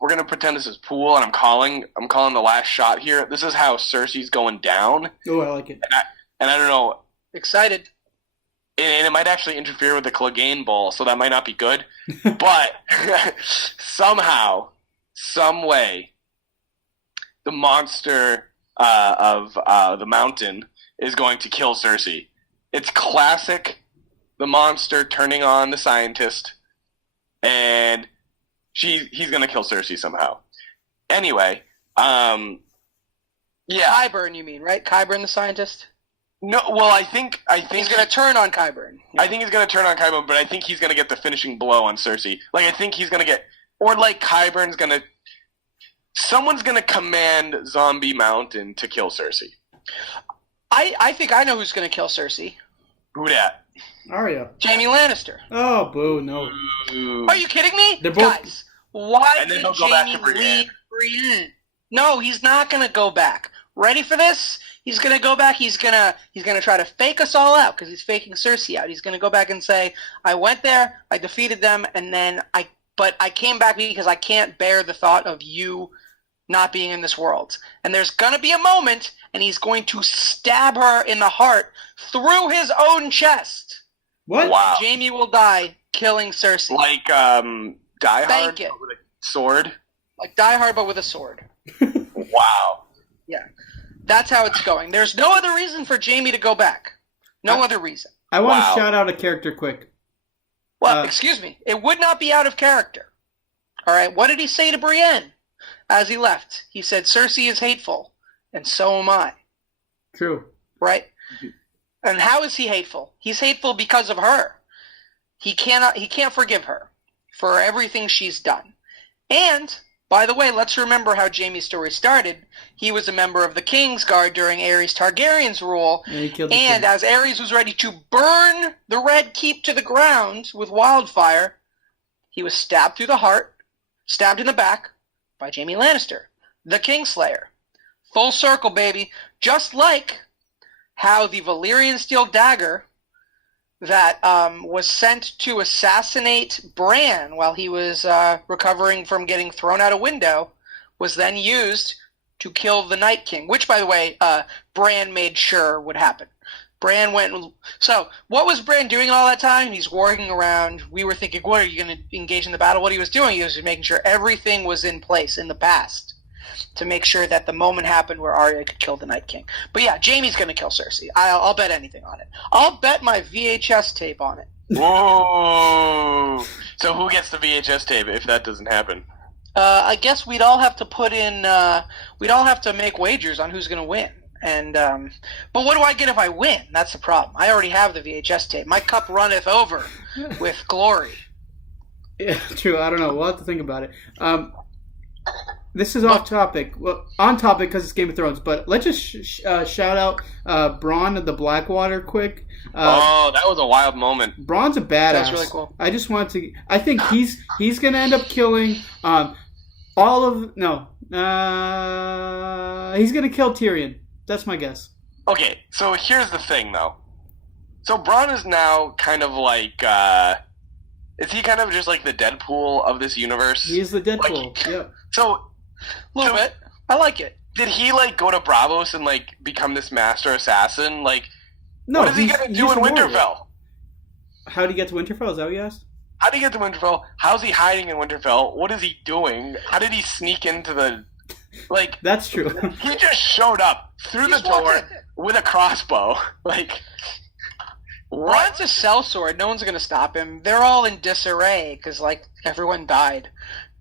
we're gonna pretend this is pool, and I'm calling the last shot here. This is how Cersei's going down. Oh, I like it. And I don't know. Excited. And it might actually interfere with the Clegane Bowl, so that might not be good. But somehow, some way, the monster of the mountain is going to kill Cersei. It's classic, the monster turning on the scientist, and he's going to kill Cersei somehow. Anyway, Qyburn, you mean, right? Qyburn the scientist? No, well, I think he's going to turn on Qyburn. Yeah. I think he's going to turn on Qyburn, but I think he's going to get the finishing blow on Cersei. Like, I think he's going to get, or like Qyburn's going to, someone's going to command Zombie Mountain to kill Cersei. I think I know who's going to kill Cersei. Who dat? Arya. Jaime Lannister. Oh, boo, no. Ooh. Are you kidding me? They're both... Guys, why and then did he'll go back Jaime to Brienne. leave Brienne? No, he's not going to go back. Ready for this? He's going to go back. He's going to try to fake us all out because he's faking Cersei out. He's going to go back and say, I went there, I defeated them, and then I came back because I can't bear the thought of you not being in this world. And there's going to be a moment, and he's going to stab her in the heart through his own chest. What? Wow. Jaime will die, killing Cersei. Like Die Hard, Thank you. but with a sword? Like Die Hard, but with a sword. Wow. Yeah. That's how it's going. There's no other reason for Jaime to go back. No other reason. I want to shout out a character quick. Well, excuse me. It would not be out of character. All right. What did he say to Brienne as he left? He said, Cersei is hateful, and so am I. True. Right? Mm-hmm. And how is he hateful? He's hateful because of her. He can't forgive her for everything she's done. And, by the way, let's remember how Jaime's story started. He was a member of the King's Guard during Aerys Targaryen's rule, and as Aerys was ready to burn the Red Keep to the ground with wildfire, he was stabbed through the heart, stabbed in the back by Jaime Lannister, the Kingslayer. Full circle, baby. Just like how the Valyrian steel dagger that was sent to assassinate Bran while he was recovering from getting thrown out a window was then used to kill the Night King, which, by the way, Bran made sure would happen. Bran went... So, what was Bran doing all that time? He's walking around. We were thinking, what, are you going to engage in the battle? What he was doing, he was making sure everything was in place in the past to make sure that the moment happened where Arya could kill the Night King. But yeah, Jaime's going to kill Cersei. I'll bet anything on it. I'll bet my VHS tape on it. Whoa! So who gets the VHS tape if that doesn't happen? I guess we'd all have to put in... we'd all have to make wagers on who's going to win. And but what do I get if I win? That's the problem. I already have the VHS tape. My cup runneth over with glory. Yeah, true. I don't know. We'll have to think about it. This is off topic. Well, on topic because it's Game of Thrones. But let's just shout out Bronn of the Blackwater quick. That was a wild moment. Bronn's a badass. That's really cool. I just wanted to. I think he's gonna end up killing all of. No, he's gonna kill Tyrion. That's my guess. Okay, so here's the thing, though. So Bronn is now kind of like. Is he kind of just like the Deadpool of this universe? He is the Deadpool. Like, yeah. So. A little bit. I like it. Did he like go to Bravos and like become this master assassin? Like, no, what is he gonna do in Winterfell? How did he get to Winterfell? Is that what you asked? How did he get to Winterfell? How's he hiding in Winterfell? What is he doing? How did he sneak into the? Like, that's true. He just showed up through the door with a crossbow. Like, Braun's a sellsword. No one's going to stop him. They're all in disarray because, like, everyone died.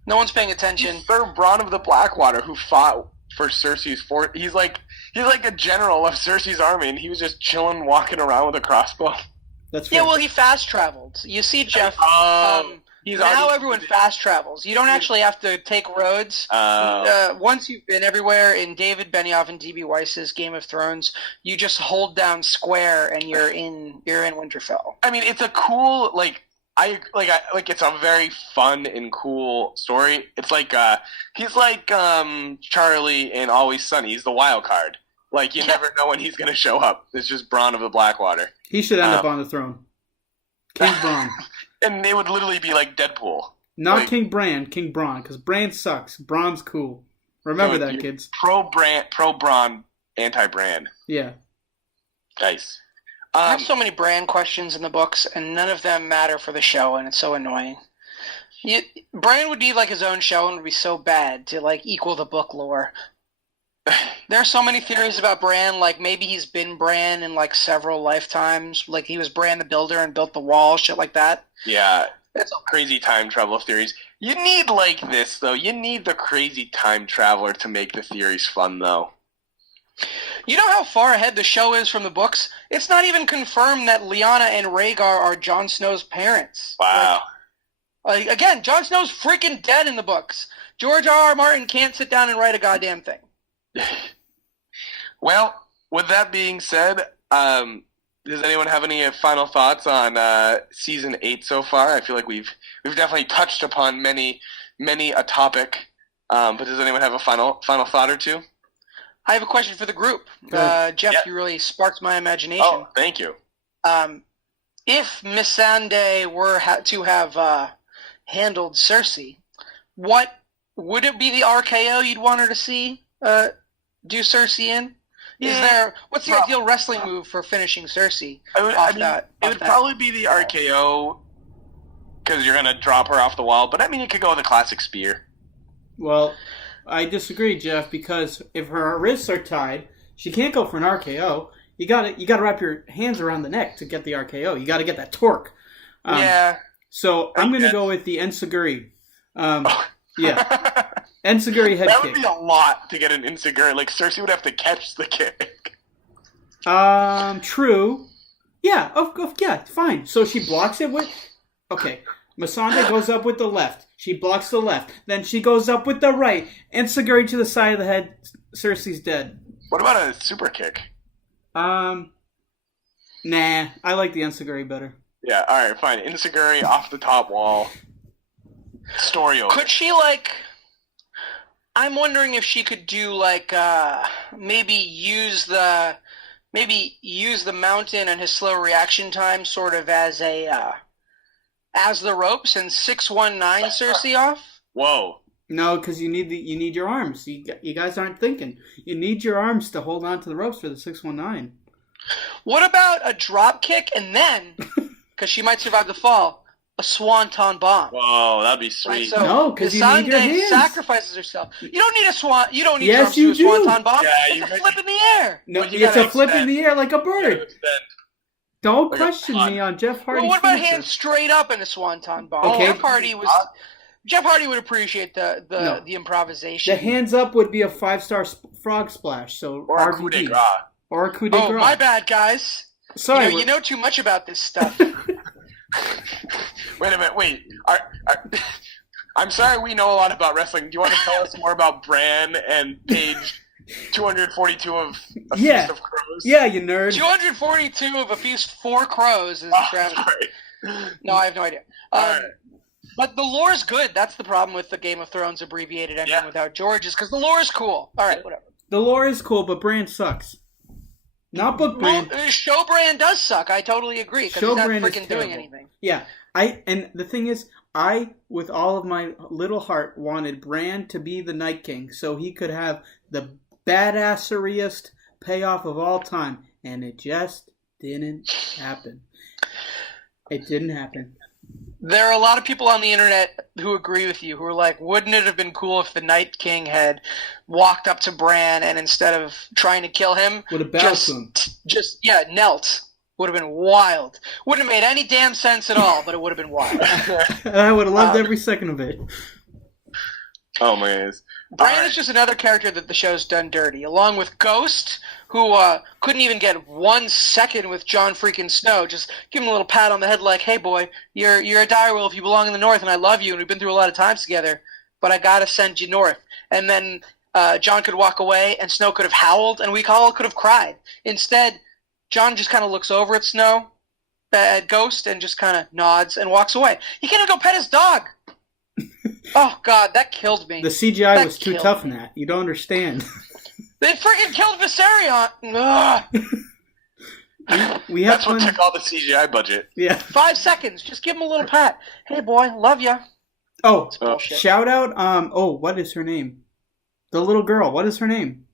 No one's paying attention. He's Sir Braun of the Blackwater who fought for Cersei's fort. He's like a general of Cersei's army, and he was just chilling, walking around with a crossbow. That's fair. Yeah, well, he fast traveled. You see, Jeff. Now everyone fast travels. You don't actually have to take roads. Once you've been everywhere in David Benioff and D.B. Weiss's Game of Thrones, you just hold down square and you're in Winterfell. I mean, it's a cool it's a very fun and cool story. It's like he's like Charlie in Always Sunny. He's the wild card. Like you never know when he's gonna show up. It's just Braun of the Blackwater. He should end up on the throne. King Braun. And they would literally be like Deadpool. Not King Bran, King Braun, because Bran sucks. Braun's cool. Remember that, kids. Pro Braun, anti Bran. Yeah. Nice. I have so many Bran questions in the books, and none of them matter for the show, and it's so annoying. Bran would need like his own show, and would be so bad to like equal the book lore. There are so many theories about Bran, like maybe he's been Bran in like several lifetimes, like he was Bran the Builder and built the wall, shit like that. Yeah, that's crazy time travel theories. You need like this though. You need the crazy time traveler to make the theories fun though. You know how far ahead the show is from the books? It's not even confirmed that Lyanna and Rhaegar are Jon Snow's parents. Wow. Like again, Jon Snow's freaking dead in the books. George R.R. Martin can't sit down and write a goddamn thing. Well, with that being said, does anyone have any final thoughts on season 8 so far? I feel like we've definitely touched upon many a topic, but does anyone have a final thought or two? I have a question for the group. Jeff, You really sparked my imagination. Oh, thank you. If Missandei were to have handled Cersei, what would it be the RKO you'd want her to see? Do Cersei in? What's the ideal wrestling move for finishing Cersei? It would probably be the RKO because you're gonna drop her off the wall. But I mean, it could go with a classic spear. Well, I disagree, Jeff, because if her wrists are tied, she can't go for an RKO. You gotta wrap your hands around the neck to get the RKO. You gotta get that torque. So I'm gonna go with the Enziguri. Yeah. Enziguri head kick. That would be a lot to get an Enziguri. Like, Cersei would have to catch the kick. True. Yeah, yeah, fine. So she blocks it with... Okay, Missandei goes up with the left. She blocks the left. Then she goes up with the right. Enziguri to the side of the head. Cersei's dead. What about a super kick? Nah. I like the Enziguri better. Yeah, alright, fine. Enziguri off the top wall. Story over. Could she, like... I'm wondering if she could do, like, maybe use the mountain and his slow reaction time sort of as the ropes and 619 Cersei off? Whoa. No, because you need your arms. You guys aren't thinking. You need your arms to hold on to the ropes for the 619. What about a drop kick and then, because she might survive the fall, a swanton bomb? Whoa, that'd be sweet. Right, so no, because you need your hands. Sacrifices herself. You don't need a swan. You don't need yes, to do a swanton bomb. Yeah, it's a flip in the air. No, it's a flip in the air like a bird. Don't question me on Jeff Hardy's. Well, what about hands straight up in a swanton bomb? Okay. Jeff Hardy would appreciate the improvisation. The hands up would be a 5-star frog splash. So or a coup de grace. Or a coup de grace. Oh, my bad, guys. Sorry, you know too much about this stuff. Wait a minute, I'm sorry we know a lot about wrestling. Do you want to tell us more about Bran and page 242 of A Feast of Crows? Yeah, you nerd. 242 of A Feast 4 Crows is No, I have no idea. Right. But the lore is good. That's the problem with the Game of Thrones abbreviated ending without George, is because the lore is cool. All right, whatever. The lore is cool, but Bran sucks. Not book Bran. Well, show Bran does suck. I totally agree, because he's not freaking doing anything. Yeah, and the thing is, I, with all of my little heart, wanted Bran to be the Night King so he could have the badasseriest payoff of all time, and it just didn't happen. It didn't happen. There are a lot of people on the internet who agree with you, who are like, wouldn't it have been cool if the Night King had walked up to Bran and instead of trying to kill him, would have bowed to him. Just knelt. Would have been wild. Wouldn't have made any damn sense at all, but it would have been wild. I would have loved every second of it. Oh my goodness. Bran is just another character that the show's done dirty, along with Ghost, who couldn't even get 1 second with Jon freaking Snow. Just give him a little pat on the head like, hey boy, you're a direwolf, you belong in the North, and I love you, and we've been through a lot of times together, but I gotta send you north. And then Jon could walk away, and Snow could have howled, and we all could have cried. Instead, Jon just kind of looks over at Snow, at Ghost, and just kind of nods and walks away. He can't even go pet his dog. Oh, God, that killed me. The CGI was too tough in that. You don't understand. They freaking killed Viserion. We have That's what took all the CGI budget. Yeah. 5 seconds. Just give him a little pat. Hey, boy, love ya. Oh, bullshit. shout out. What is her name? The little girl. What is her name?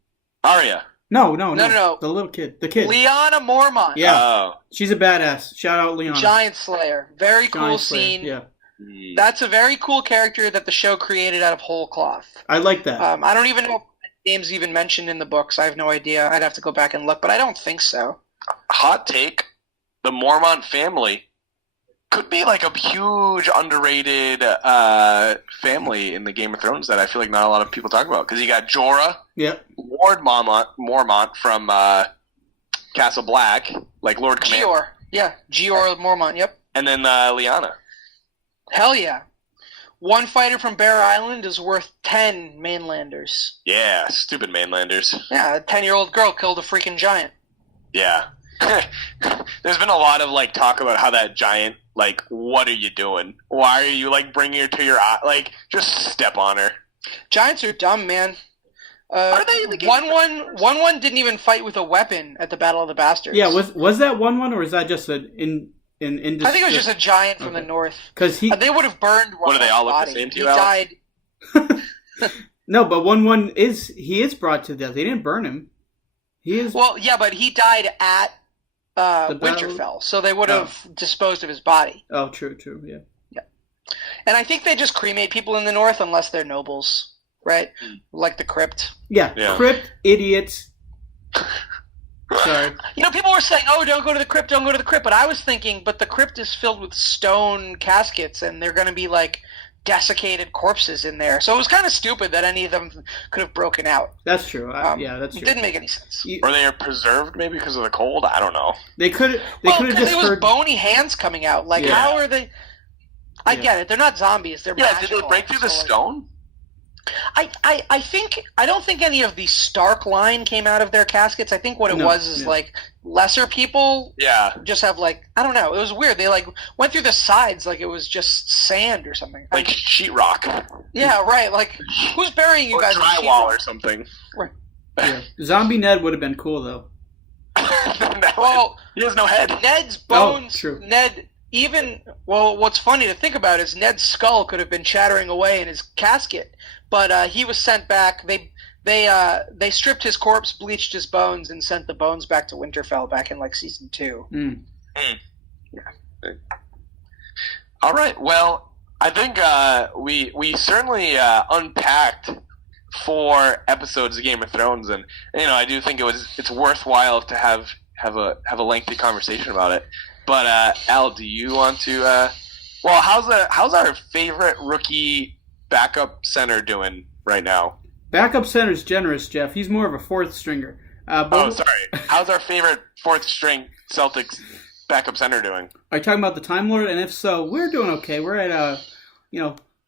Arya. No. No. The little kid. The kid. Lyanna Mormont. Yeah. Oh. She's a badass. Shout out Lyanna. Giant Slayer. Very cool Giant Slayer, scene. Yeah. That's a very cool character that the show created out of whole cloth. I like that. I don't even know if name's even mentioned in the books. I have no idea. I'd have to go back and look, but I don't think so. Hot take: the Mormont family could be like a huge underrated family in the Game of Thrones that I feel like not a lot of people talk about. Because you got Jorah, Yep. Lord Mormont from Castle Black, like Lord Commander, Gior. Yeah, Gior Mormont, yep. and then Lyanna. Hell yeah. One fighter from Bear Island is worth 10 mainlanders. Yeah, stupid mainlanders. Yeah, a 10-year-old girl killed a freaking giant. Yeah. There's been a lot of like talk about how that giant, like, what are you doing? Why are you like bringing her to your eye? Like, just step on her. Giants are dumb, man. Are they in the game? 1-1 didn't even fight with a weapon at the Battle of the Bastards. Yeah, was that 1-1 or is that just an in I think it was just a giant from the north. Because they would have burned. What do they all look body. the same to He you, Alex? died. No, but 1-1 is brought to death. They didn't burn him. He is. Well, yeah, but he died at The battle- Winterfell, so they would have disposed of his body. Oh, true, yeah. And I think they just cremate people in the north unless they're nobles, right? Like the crypt. Yeah. Crypt idiots. Sorry. You know, people were saying, "Oh, don't go to the crypt, don't go to the crypt." But I was thinking, but the crypt is filled with stone caskets, and they're going to be like desiccated corpses in there. So it was kind of stupid that any of them could have broken out. That's true. Yeah, that's true. It didn't make any sense. Or they are preserved maybe because of the cold? I don't know. They could have just it was heard bony hands coming out. Like, how are they? I get it. They're not zombies. They're Yeah, magical. did they break through the So, like, stone? I don't think any of the Stark line came out of their caskets. I think what it was is like lesser people just have like, I don't know, it was weird. They like went through the sides like it was just sand or something. Like sheetrock. Yeah, right. Like, who's burying you Or guys in drywall sheetrock? or something. Right. Yeah. Zombie Ned would have been cool though. Well, he has no head. Ned's bones. True. What's funny to think about is Ned's skull could have been chattering away in his casket, but he was sent back. They stripped his corpse, bleached his bones, and sent the bones back to Winterfell back in like season 2. Yeah. All right. Well, I think we certainly unpacked 4 episodes of Game of Thrones, and I do think it's worthwhile to have a lengthy conversation about it. But Al, do you want to? How's our favorite rookie backup center doing right now? Backup center's generous, Jeff. He's more of a fourth stringer. Sorry. How's our favorite 4th string Celtics backup center doing? Are you talking about the Time Lord? And if so, we're doing okay. We're at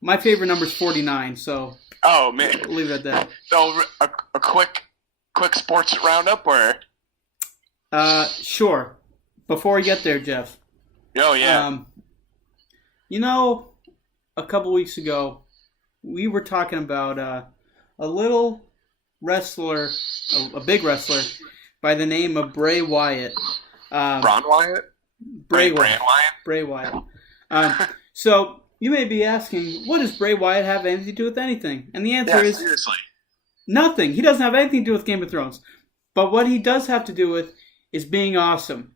my favorite number is 49. So. Oh man. We'll leave it at that. So a quick sports roundup, or? Sure. Before we get there, Jeff. Oh yeah. A couple weeks ago, we were talking about a little wrestler, a big wrestler, by the name of Bray Wyatt. Braun Wyatt? Bray Wyatt. So you may be asking, what does Bray Wyatt have anything to do with anything? And the answer is seriously. Nothing. He doesn't have anything to do with Game of Thrones. But what he does have to do with is being awesome.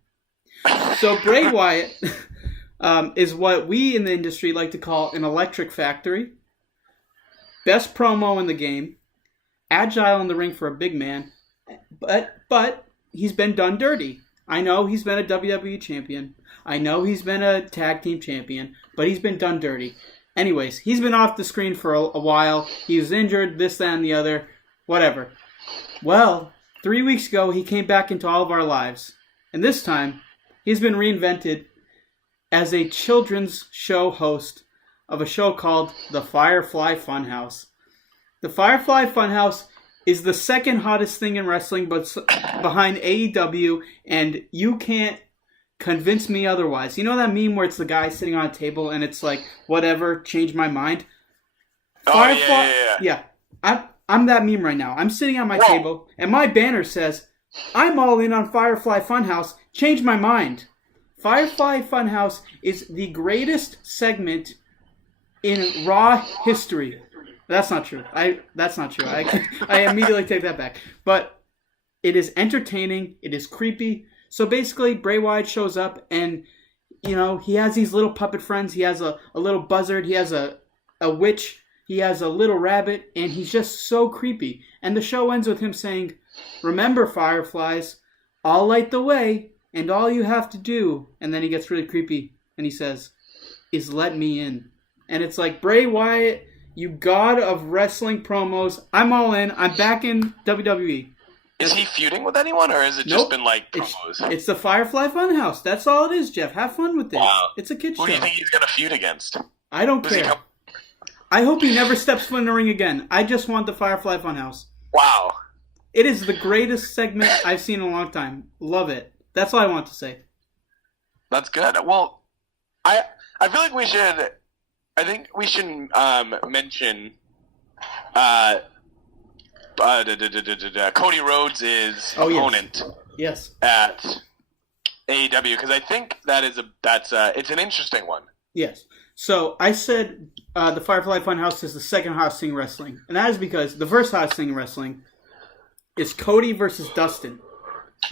So Bray Wyatt is what we in the industry like to call an electric factory. Best promo in the game. Agile in the ring for a big man. But he's been done dirty. I know he's been a WWE champion. I know he's been a tag team champion, but he's been done dirty. Anyways, he's been off the screen for a while. He was injured, this, that, and the other. Whatever. Well, 3 weeks ago, he came back into all of our lives. And this time, he's been reinvented as a children's show host of a show called The Firefly Funhouse. The Firefly Funhouse is the second hottest thing in wrestling, but behind AEW, and you can't convince me otherwise. You know that meme where it's the guy sitting on a table and it's like, whatever, change my mind? Firefly, yeah. I'm that meme right now. I'm sitting on my table, and my banner says, I'm all in on Firefly Funhouse, change my mind. Firefly Funhouse is the greatest segment in Raw history. That's not true. That's not true. I immediately take that back. But it is entertaining. It is creepy. So basically, Bray Wyatt shows up, and he has these little puppet friends. He has a little buzzard. He has a witch. He has a little rabbit, and he's just so creepy. And the show ends with him saying, "Remember, fireflies, I'll light the way, and all you have to do," and then he gets really creepy, and he says, "is let me in." And it's like, Bray Wyatt, you god of wrestling promos, I'm all in. I'm back in WWE. Is he feuding with anyone, or has it just been like promos? It's the Firefly Funhouse. That's all it is, Jeff. Have fun with it. Wow. It's a kid's show. Who do you think he's going to feud against? I don't care. I hope he never steps foot in the ring again. I just want the Firefly Funhouse. Wow. It is the greatest segment I've seen in a long time. Love it. That's all I want to say. That's good. Well, I feel like we should... I think we should mention Cody Rhodes' opponent at AEW, because I think it's an interesting one. Yes. So I said the Firefly Funhouse is the second hottest thing in wrestling, and that is because the first hottest thing in wrestling is Cody versus Dustin.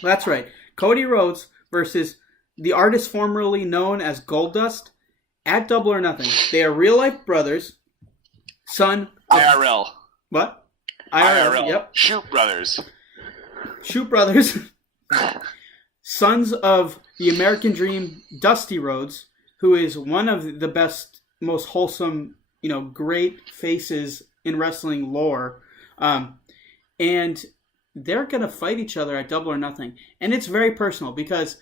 That's right. Cody Rhodes versus the artist formerly known as Goldust at Double or Nothing. They are real-life brothers, son of... IRL. What? IRL. Yep. Shoot brothers. Shoot brothers. Sons of the American Dream, Dusty Rhodes, who is one of the best, most wholesome, great faces in wrestling lore. And they're going to fight each other at Double or Nothing. And it's very personal because,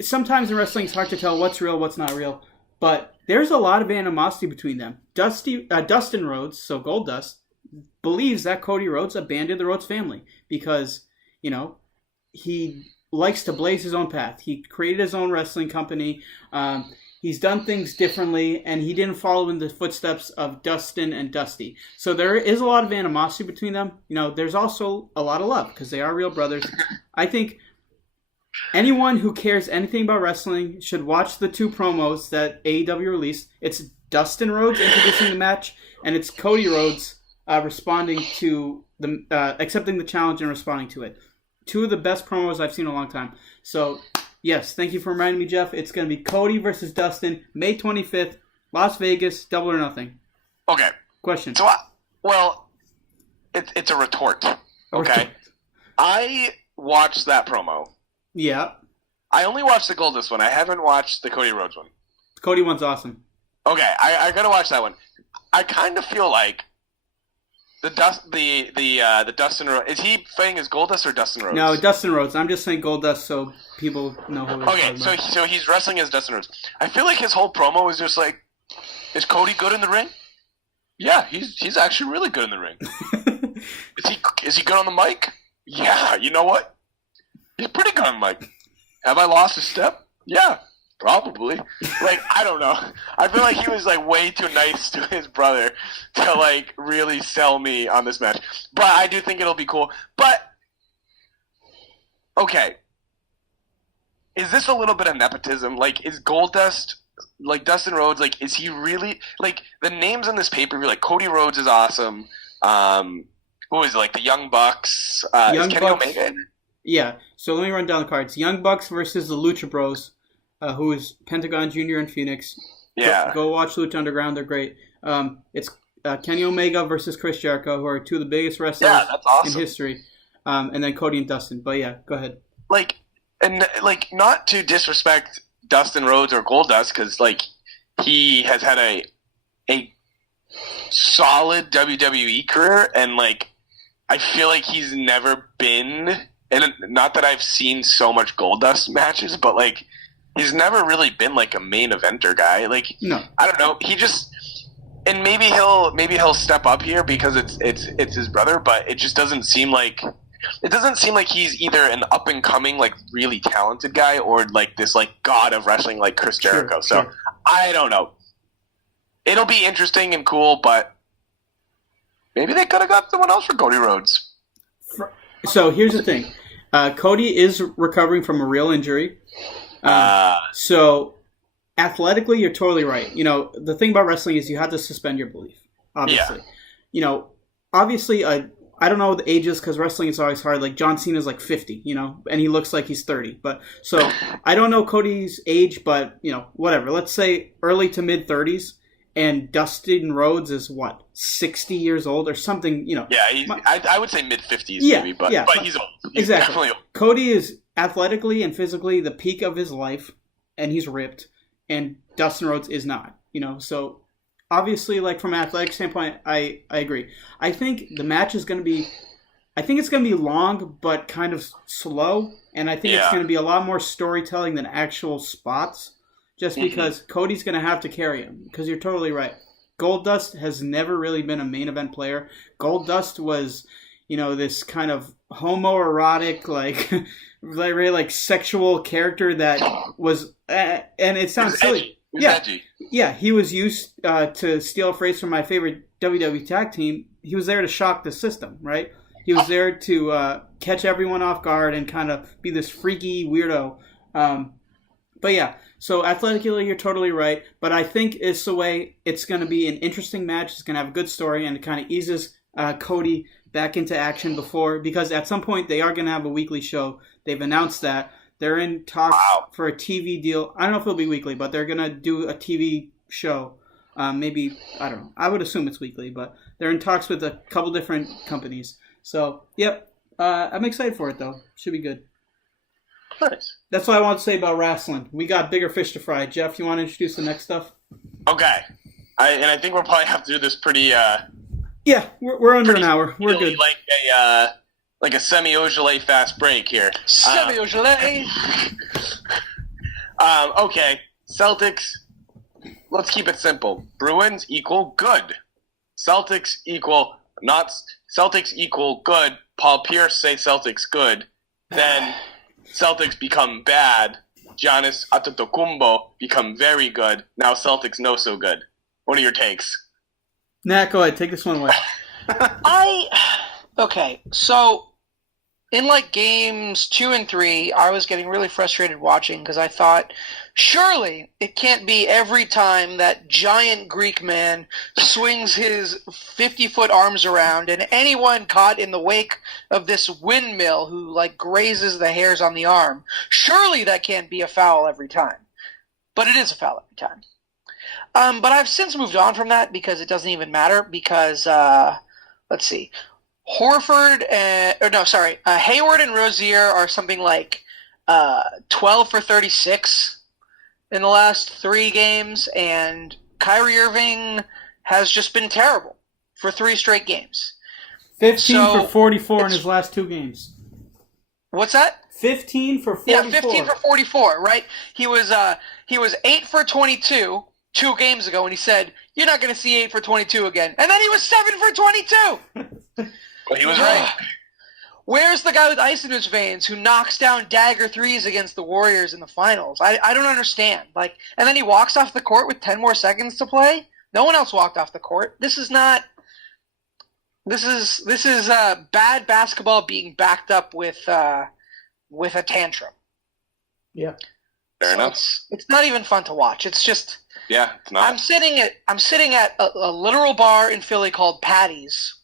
sometimes in wrestling it's hard to tell what's real, what's not real. But there's a lot of animosity between them. Dustin Rhodes, so Goldust, believes that Cody Rhodes abandoned the Rhodes family because, he likes to blaze his own path. He created his own wrestling company. He's done things differently, and he didn't follow in the footsteps of Dustin and Dusty. So there is a lot of animosity between them. There's also a lot of love because they are real brothers. I think anyone who cares anything about wrestling should watch the two promos that AEW released. It's Dustin Rhodes introducing the match, and it's Cody Rhodes responding to accepting the challenge and responding to it. Two of the best promos I've seen in a long time. So, yes, thank you for reminding me, Jeff. It's going to be Cody versus Dustin, May 25th, Las Vegas, Double or Nothing. Okay. Question. So, it's a retort. Okay. I watched that promo. Yeah. I only watched the Goldust one. I haven't watched the Cody Rhodes one. The Cody one's awesome. Okay, I gotta watch that one. I kind of feel like the Dustin Rhodes, is he fighting as Goldust or Dustin Rhodes? No, Dustin Rhodes. I'm just saying Goldust so people know who it is. Okay, so he's wrestling as Dustin Rhodes. I feel like his whole promo is just like, is Cody good in the ring? Yeah, he's actually really good in the ring. Is he good on the mic? Yeah, you know what? He's pretty good on the mic. Have I lost a step? Yeah, probably. I don't know. I feel like he was way too nice to his brother to really sell me on this match. But I do think it'll be cool. But okay, is this a little bit of nepotism? Is Goldust Dustin Rhodes? Is he really the names in this pay-per-view? Cody Rhodes is awesome. Who is the Young Bucks? Is Kenny Omega in it? Yeah. So let me run down the cards. Young Bucks versus the Lucha Bros. Who is Pentagon Jr. and Phoenix. Yeah. Go watch Lucha Underground. They're great. It's Kenny Omega versus Chris Jericho, who are two of the biggest wrestlers that's awesome. in history. And then Cody and Dustin. But yeah, go ahead. and like not to disrespect Dustin Rhodes or Goldust, because like he has had a solid WWE career, and like I feel like he's never been, and not that I've seen so much Goldust matches, but like he's never really been like a main eventer guy. Like No. I don't know, he just, and maybe he'll step up here because it's his brother, but it just doesn't seem like he's either an up and coming like really talented guy or like this like god of wrestling like Chris Jericho. So I don't know. It'll be interesting and cool, but maybe they could have got someone else for Cody Rhodes. So here's the thing. Cody is recovering from a real injury. So athletically, you're totally right. You know, the thing about wrestling is you have to suspend your belief, obviously. Yeah. You know, obviously, I don't know the ages because wrestling is always hard. Like, John Cena's like 50, you know, and he looks like he's 30. But so I don't know Cody's age, but, you know, whatever. Let's say early to mid-30s. And Dustin Rhodes is what, 60 years old or something, you know. Yeah, I would say mid-50s maybe, but he's old. He's exactly. Definitely old. Cody is athletically and physically the peak of his life, and he's ripped, and Dustin Rhodes is not, you know. So obviously, like from an athletic standpoint, I agree. I think the match is going to be, I think it's going to be long but kind of slow, and I think it's going to be a lot more storytelling than actual spots. Just because Cody's going to have to carry him. Because you're totally right. Goldust has never really been a main event player. Goldust was, you know, this kind of homoerotic, like, really like sexual character that was, and it sounds silly. Edgy. Yeah, he was used to steal a phrase from my favorite WWE tag team. He was there to shock the system, right? He was there to catch everyone off guard and kind of be this freaky weirdo. But yeah, so athletically, you're totally right. But I think it's the way it's going to be an interesting match. It's going to have a good story, and it kind of eases Cody back into action because at some point they are going to have a weekly show. They've announced that. They're in talks for a TV deal. I don't know if it'll be weekly, but they're going to do a TV show. Maybe, I don't know. I would assume it's weekly, but they're in talks with a couple different companies. So, yep. I'm excited for it, though. Should be good. Nice. That's all I want to say about wrestling. We got bigger fish to fry. Jeff, you want to introduce the next stuff? Okay. I think we'll probably have to do this pretty... yeah, we're under an hour. We're good. Like a semi-Ogilvy fast break here. Semi-Ogilvy! Okay. Celtics, let's keep it simple. Bruins equal good. Celtics equal good. Paul Pierce say Celtics good. Then... Celtics become bad. Giannis Antetokounmpo become very good. Now Celtics no so good. What are your takes? Nat, go ahead. Take this one away. Okay, so in like games 2 and 3, I was getting really frustrated watching because I thought, surely it can't be every time that giant Greek man swings his 50-foot arms around and anyone caught in the wake of this windmill who like grazes the hairs on the arm, surely that can't be a foul every time. But it is a foul every time. But I've since moved on from that because it doesn't even matter because, let's see, Hayward and Rozier are something like 12 for 36 in the last 3 games, and Kyrie Irving has just been terrible for 3 straight games. 15 for 44 in his last 2 games. What's that? 15 for 44. Yeah, 15 for 44, right? He was 8 for 22 2 games ago, and he said, "You're not going to see 8 for 22 again." And then he was 7 for 22. Well, he was right. Where's the guy with ice in his veins who knocks down dagger threes against the Warriors in the finals? I don't understand. Like, and then he walks off the court with 10 more seconds to play. No one else walked off the court. This is bad basketball being backed up with a tantrum. Yeah, fair enough. It's not even fun to watch. It's just it's not. I'm sitting at a literal bar in Philly called Patty's.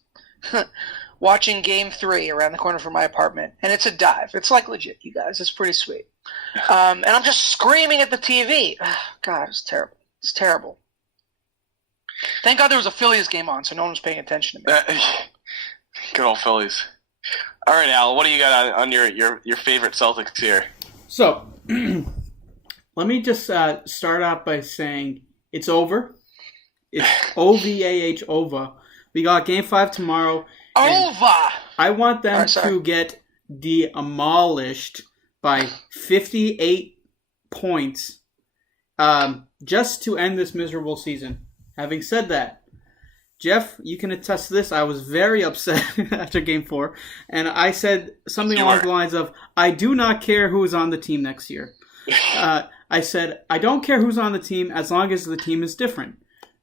Watching Game 3 around the corner from my apartment, and it's a dive. It's like legit, you guys. It's pretty sweet. And I'm just screaming at the TV. God, it's terrible. It's terrible. Thank God there was a Phillies game on, so no one was paying attention to me. Good old Phillies. All right, Al, what do you got on your favorite Celtics here? So, let me just start out by saying it's over. It's OVAH, OVA. We got Game 5 tomorrow. OVA! I want them to get demolished by 58 points just to end this miserable season. Having said that, Jeff, you can attest to this. I was very upset after Game 4, and I said something along the lines of, I do not care who is on the team next year. I said, I don't care who's on the team as long as the team is different.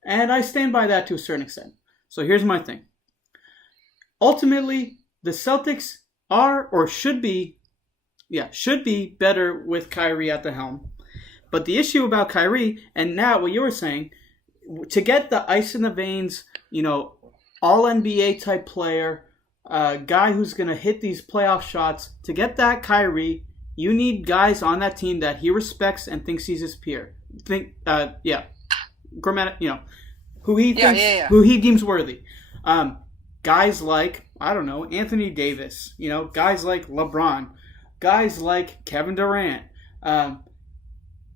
And I stand by that to a certain extent. So here's my thing. Ultimately, the Celtics are or should be better with Kyrie at the helm. But the issue about Kyrie, and Nat, what you were saying, to get the ice in the veins, all NBA type player, guy who's going to hit these playoff shots, to get that Kyrie, you need guys on that team that he respects and thinks he's his peer. Who he deems worthy. Guys like, I don't know, Anthony Davis, guys like LeBron, guys like Kevin Durant.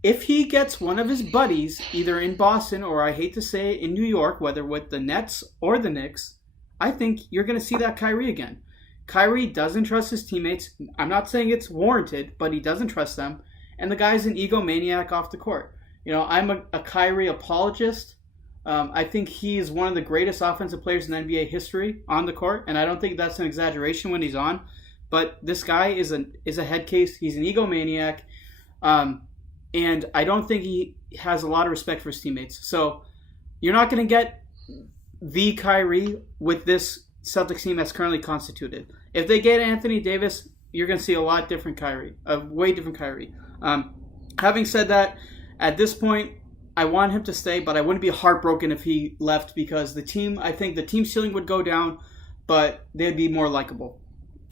If he gets one of his buddies, either in Boston or, I hate to say it, in New York, whether with the Nets or the Knicks, I think you're going to see that Kyrie again. Kyrie doesn't trust his teammates. I'm not saying it's warranted, but he doesn't trust them. And the guy's an egomaniac off the court. I'm a Kyrie apologist. I think he is one of the greatest offensive players in NBA history on the court, and I don't think that's an exaggeration when he's on. But this guy is a head case. He's an egomaniac, and I don't think he has a lot of respect for his teammates. So you're not going to get the Kyrie with this Celtics team that's currently constituted. If they get Anthony Davis, you're going to see a lot different Kyrie, a way different Kyrie. Having said that, at this point, I want him to stay, but I wouldn't be heartbroken if he left because I think the team ceiling would go down, but they'd be more likable.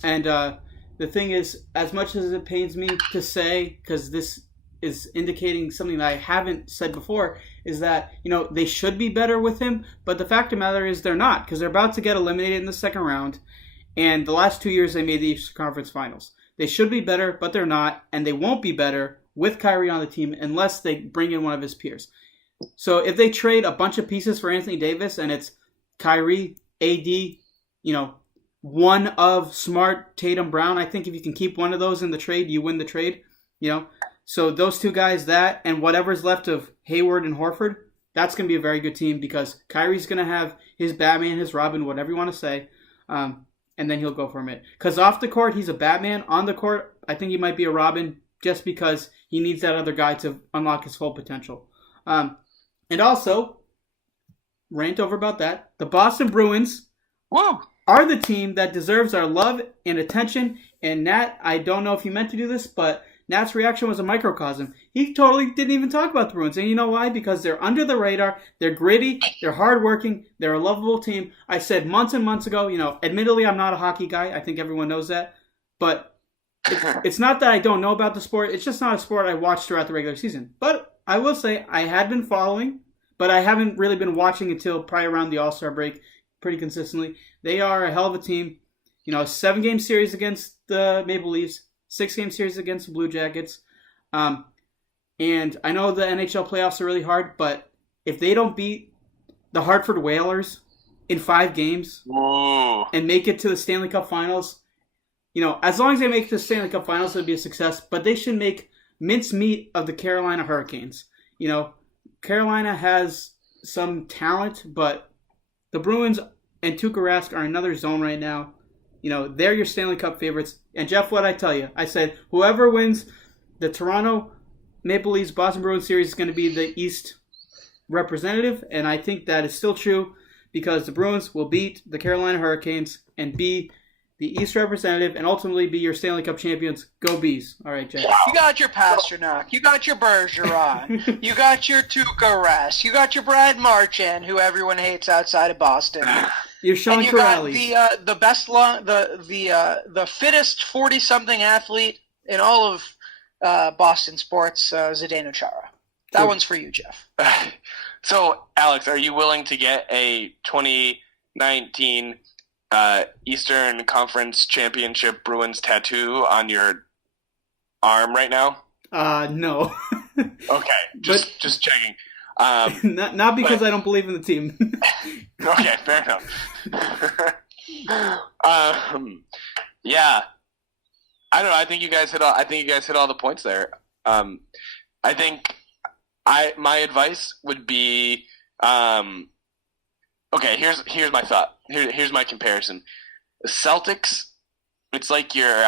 And the thing is, as much as it pains me to say, because this is indicating something that I haven't said before, is that, they should be better with him, but the fact of the matter is they're not, because they're about to get eliminated in the second round, and the last 2 years they made the Eastern Conference Finals. They should be better, but they're not, and they won't be better with Kyrie on the team unless they bring in one of his peers. So if they trade a bunch of pieces for Anthony Davis and it's Kyrie, AD, one of Smart, Tatum, Brown, I think if you can keep one of those in the trade, you win the trade. So those two guys, that and whatever's left of Hayward and Horford, that's going to be a very good team because Kyrie's going to have his Batman, his Robin, whatever you want to say, and then he'll go from it. Because off the court, he's a Batman. On the court, I think he might be a Robin just because he needs that other guy to unlock his full potential. And also, rant over about that, the Boston Bruins are the team that deserves our love and attention. And Nat, I don't know if you meant to do this, but Nat's reaction was a microcosm. He totally didn't even talk about the Bruins. And you know why? Because they're under the radar, they're gritty, they're hardworking, they're a lovable team. I said months and months ago, admittedly I'm not a hockey guy. I think everyone knows that. But it's not that I don't know about the sport. It's just not a sport I watched throughout the regular season. But I will say I had been following, but I haven't really been watching until probably around the All-Star break pretty consistently. They are a hell of a team. 7-game series against the Maple Leafs, 6-game series against the Blue Jackets. And I know the NHL playoffs are really hard, but if they don't beat the Hartford Whalers in 5 games and make it to the Stanley Cup Finals, as long as they make it to the Stanley Cup Finals, it'll be a success. But they should make mincemeat of the Carolina Hurricanes. Carolina has some talent, but the Bruins and Tuukka Rask are another zone right now. They're your Stanley Cup favorites. And Jeff, what'd I tell you? I said whoever wins the Toronto Maple Leafs Boston Bruins series is going to be the East representative, and I think that is still true because the Bruins will beat the Carolina Hurricanes and be the East representative and ultimately be your Stanley Cup champions. Go Bees. All right, Jeff. You got your Pasternak. You got your Bergeron. You got your Tuukka Rask. You got your Brad Marchand, who everyone hates outside of Boston. You're Sean and you Kuraly. got the best the fittest 40-something athlete in all of Boston sports, Zdeno Chara. That one's for you, Jeff. So, Alex, are you willing to get a 2019 Eastern Conference Championship Bruins tattoo on your arm right now? No. Okay, just checking. Not because I don't believe in the team. Okay, fair enough. Yeah, I don't know. I think you guys hit all the points there. I think my advice would be, okay. Here's my thought. Here's my comparison. The Celtics. It's like you're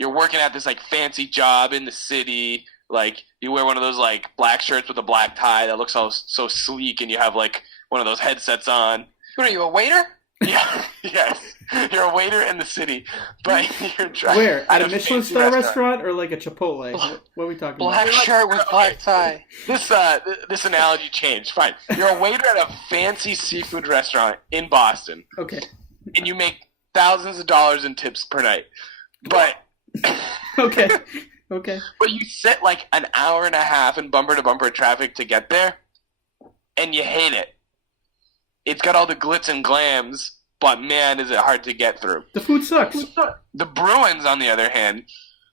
working at this like fancy job in the city. Like you wear one of those like black shirts with a black tie that looks so sleek, and you have like one of those headsets on. What are you, a waiter? Yeah, yes. You're a waiter in the city, but you're trying. Where? At a Michelin star restaurant or like a Chipotle? What are we talking about? Black shirt with black tie. This analogy changed. Fine. You're a waiter at a fancy seafood restaurant in Boston. Okay. And you make thousands of dollars in tips per night. But Okay. Okay. But you sit like an hour and a half in bumper to bumper traffic to get there, and you hate it. It's got all the glitz and glams, but man, is it hard to get through. The food sucks. The Bruins, on the other hand,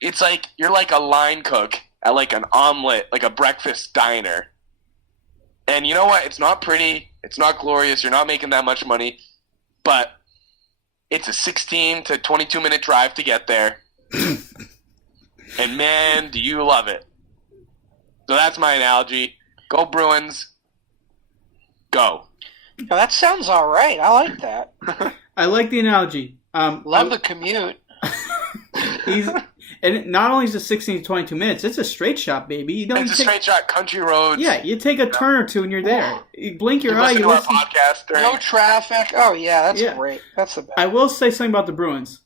it's like you're like a line cook at like an omelet, like a breakfast diner. And you know what? It's not pretty. It's not glorious. You're not making that much money. But it's a 16 to 22 minute drive to get there. And man, do you love it. So that's my analogy. Go Bruins. Go. Oh, that sounds all right. I like that. I like the analogy. Love the commute. And not only is it 16 to 22 minutes, it's a straight shot, baby. It's a straight shot, country roads. Yeah, you take a turn or two and you're there. You blink your eye, you listen to our podcast. No traffic. Oh, yeah, that's great. That's the best. I will say something about the Bruins.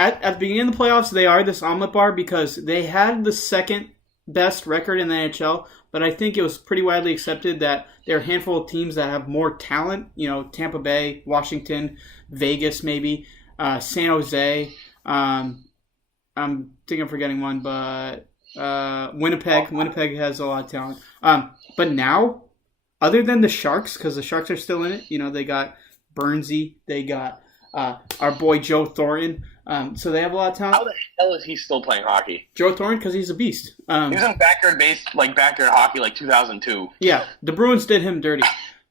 At the beginning of the playoffs, they are this omelet bar because they had the second best record in the NHL, but I think it was pretty widely accepted that there are a handful of teams that have more talent. You know, Tampa Bay, Washington, Vegas, maybe, San Jose. I'm thinking I'm forgetting one, but Winnipeg. Winnipeg has a lot of talent. But now, other than the Sharks, because the Sharks are still in it, you know, they got Burnsy, they got our boy Joe Thornton. So they have a lot of talent. How the hell is he still playing hockey? Joe Thornton, because he's a beast. He was in backyard hockey like 2002. Yeah, the Bruins did him dirty.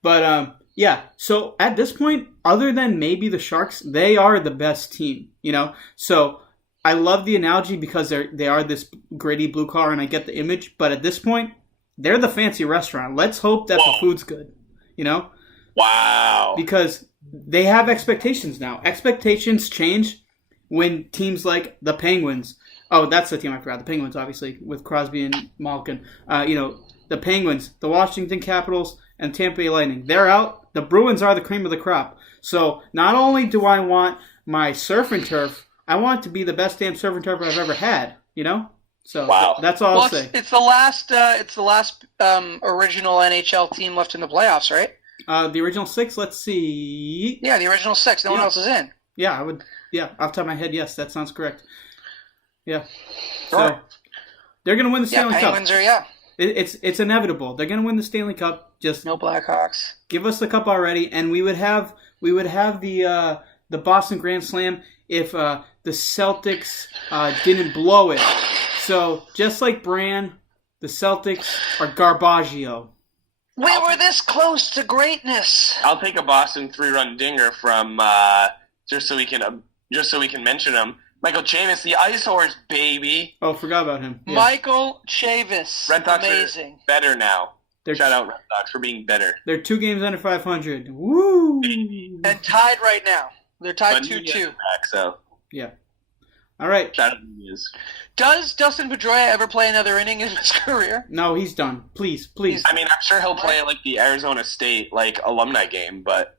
But yeah, so at this point, other than maybe the Sharks, they are the best team. You know, so I love the analogy because they are this gritty blue collar, and I get the image. But at this point, they're the fancy restaurant. Let's hope that the food's good. You know? Wow. Because they have expectations now. Expectations change when teams like the Penguins. Oh, that's the team I forgot. The Penguins, obviously, with Crosby and Malkin. You know, the Penguins, the Washington Capitals, and Tampa Bay Lightning. They're out. The Bruins are the cream of the crop. So not only do I want my surf and turf, I want it to be the best damn surf and turf I've ever had. You know? So that's all I'll say. It's the last original NHL team left in the playoffs, right? The original 6, let's see. Yeah, the original 6. No one else is in. Yeah, I would. Yeah, off the top of my head, yes, that sounds correct. Yeah. So Sure. they're gonna win the Stanley Cup. Penguins are It's inevitable. They're gonna win the Stanley Cup. Just no Blackhawks. Give us the cup already, and we would have the Boston Grand Slam if the Celtics didn't blow it. So just like Bran, the Celtics are Garbaggio. We were this close to greatness. I'll take a Boston 3-run dinger from just so we can mention him. Michael Chavis, the Ice Horse, baby. Oh, forgot about him. Yeah. Michael Chavis. Red Sox amazing. Are better now. Shout out Red Sox for being better. They're 2 games under 500. Woo! And tied right now. They're tied 2-2. So yeah. All right. Shout out Nunez. Does Dustin Pedroia ever play another inning in his career? No, he's done. Please. I mean, I'm sure he'll play like the Arizona State alumni game, but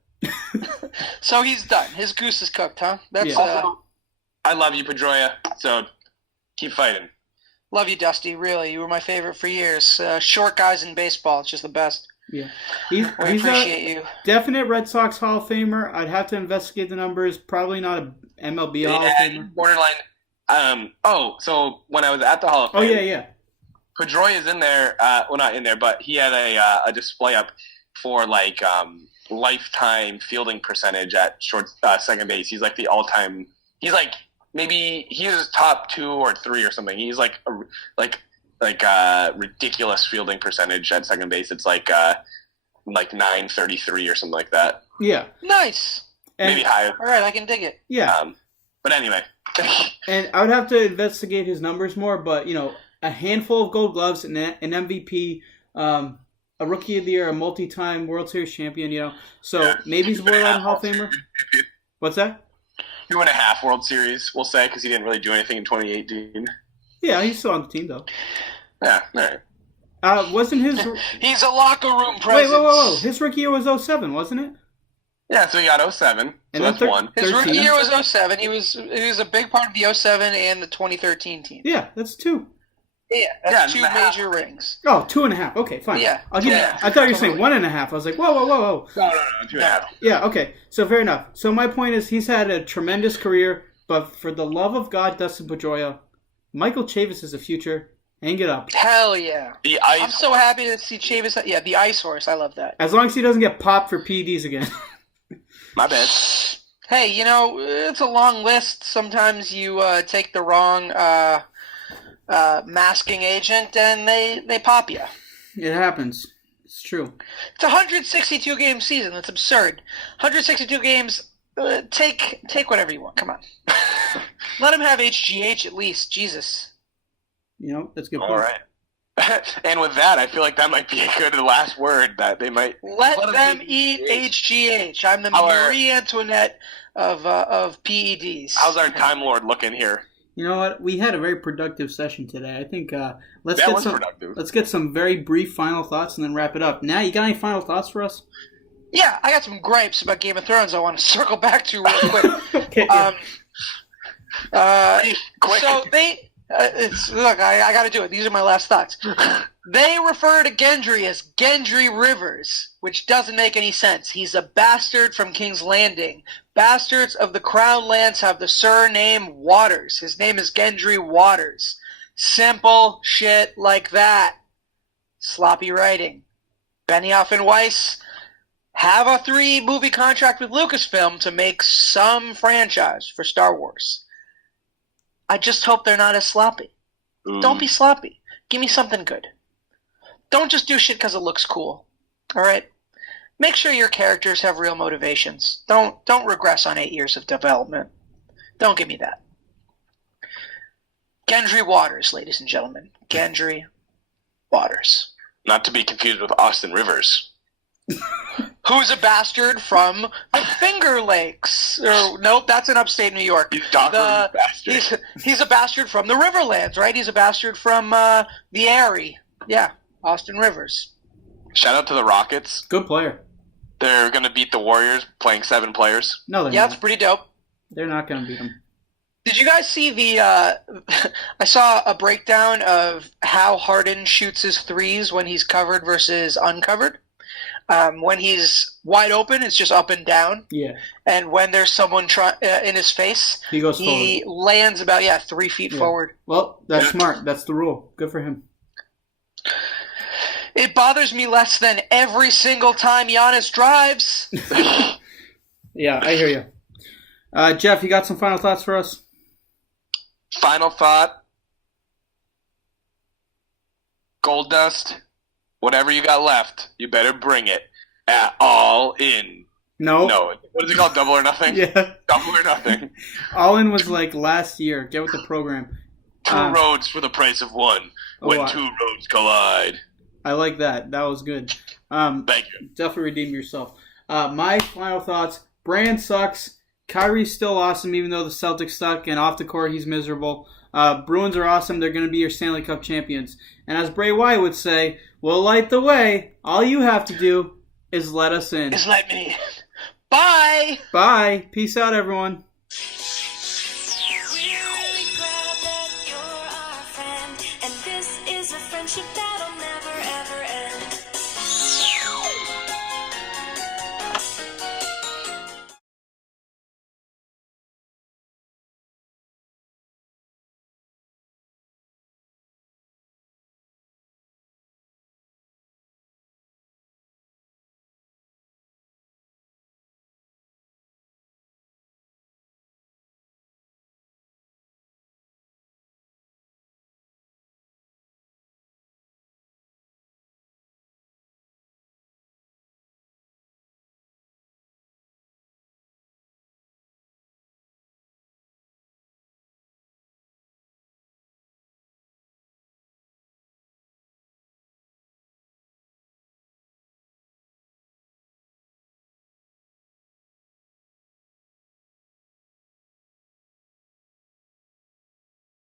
so he's done. His goose is cooked, huh? That's also, I love you, Pedroia. So keep fighting. Love you, Dusty. Really, you were my favorite for years. Short guys in baseball, it's just the best. Yeah, we appreciate you. Definite Red Sox Hall of Famer. I'd have to investigate the numbers. Probably not a MLB Hall of Famer. Borderline. So when I was at the Hall of Fame. Oh yeah. Pedroia is in there. Well, not in there, but he had a display up for lifetime fielding percentage at second base. He's like the all-time. He's like maybe he's top 2 or 3 or something. He's like ridiculous fielding percentage at second base. It's like .933 or something like that. Yeah. Nice. Maybe higher. All right, I can dig it. Yeah. But anyway. And I would have to investigate his numbers more, but, a handful of Gold Gloves, an MVP, a Rookie of the Year, a multi-time World Series champion, So maybe he's a borderline Hall of Famer. What's that? 2.5 World Series, we'll say, because he didn't really do anything in 2018. Yeah, he's still on the team, though. Yeah, all right. Wasn't his... He's a locker room presence. Wait, whoa. His rookie year was 07, wasn't it? Yeah, so he got 07, so that's one. His rookie year was 07. He was a big part of the 07 and the 2013 team. Yeah, that's 2. Yeah, that's 2 major rings. Oh, 2.5. Okay, fine. Yeah. I'll give you. I thought you were saying 1.5. I was like, whoa. No, 2.5. Yeah, okay. So fair enough. So my point is he's had a tremendous career, but for the love of God, Dustin Pedroia, Michael Chavis is the future. Hang it up. Hell yeah. The ice. I'm so happy to see Chavis. Yeah, the ice horse. I love that. As long as he doesn't get popped for PEDs again. My bad. Hey, it's a long list. Sometimes you take the wrong masking agent and they pop you. It happens. It's true. It's a 162-game season. That's absurd. 162 games. Take whatever you want. Come on. Let him have HGH at least. Jesus. That's a good. All right. And with that, I feel like that might be a good last word that they might let them eat HGH. I'm the Marie Antoinette of PEDs. How's our Time Lord looking here? You know what? We had a very productive session today. I think let's get some very brief final thoughts and then wrap it up. Now, you got any final thoughts for us? Yeah, I got some gripes about Game of Thrones I want to circle back to real quick. Okay. Quick. So look, I got to do it. These are my last thoughts. They refer to Gendry as Gendry Rivers, which doesn't make any sense. He's a bastard from King's Landing. Bastards of the Crown Lands have the surname Waters. His name is Gendry Waters. Simple shit like that. Sloppy writing. Benioff and Weiss have a 3-movie contract with Lucasfilm to make some franchise for Star Wars. I just hope they're not as sloppy. Don't be sloppy. Give me something good. Don't just do shit because it looks cool. All right? Make sure your characters have real motivations. Don't regress on 8 years of development. Don't give me that. Gendry Waters, ladies and gentlemen. Gendry Waters. Not to be confused with Austin Rivers. Who's a bastard from the Finger Lakes. Nope, that's in upstate New York. Bastard. He's a bastard from the Riverlands, right? He's a bastard from the Erie. Yeah, Austin Rivers. Shout out to the Rockets. Good player. They're going to beat the Warriors playing 7 players. No, they're Yeah, not. that's pretty dope. They're not going to beat them. Did you guys see I saw a breakdown of how Harden shoots his threes when he's covered versus uncovered. When he's wide open, it's just up and down. Yeah. And when there's someone in his face, he goes forward. He lands about 3 feet forward. Well, that's smart. That's the rule. Good for him. It bothers me less than every single time Giannis drives. Yeah, I hear you. Jeff, you got some final thoughts for us? Final thought. Gold Dust. Whatever you got left, you better bring it at all in. No. What is it called? Double or nothing? Yeah. Double or nothing. All in was like last year. Get with the program. 2 roads for the price of 1 when 2 roads collide. I like that. That was good. Thank you. Definitely redeemed yourself. My final thoughts. Brand sucks. Kyrie's still awesome even though the Celtics suck and off the court he's miserable. Bruins are awesome. They're going to be your Stanley Cup champions. And as Bray Wyatt would say, we'll light the way. All you have to do is let us in. Just let me in. Bye! Bye. Peace out, everyone.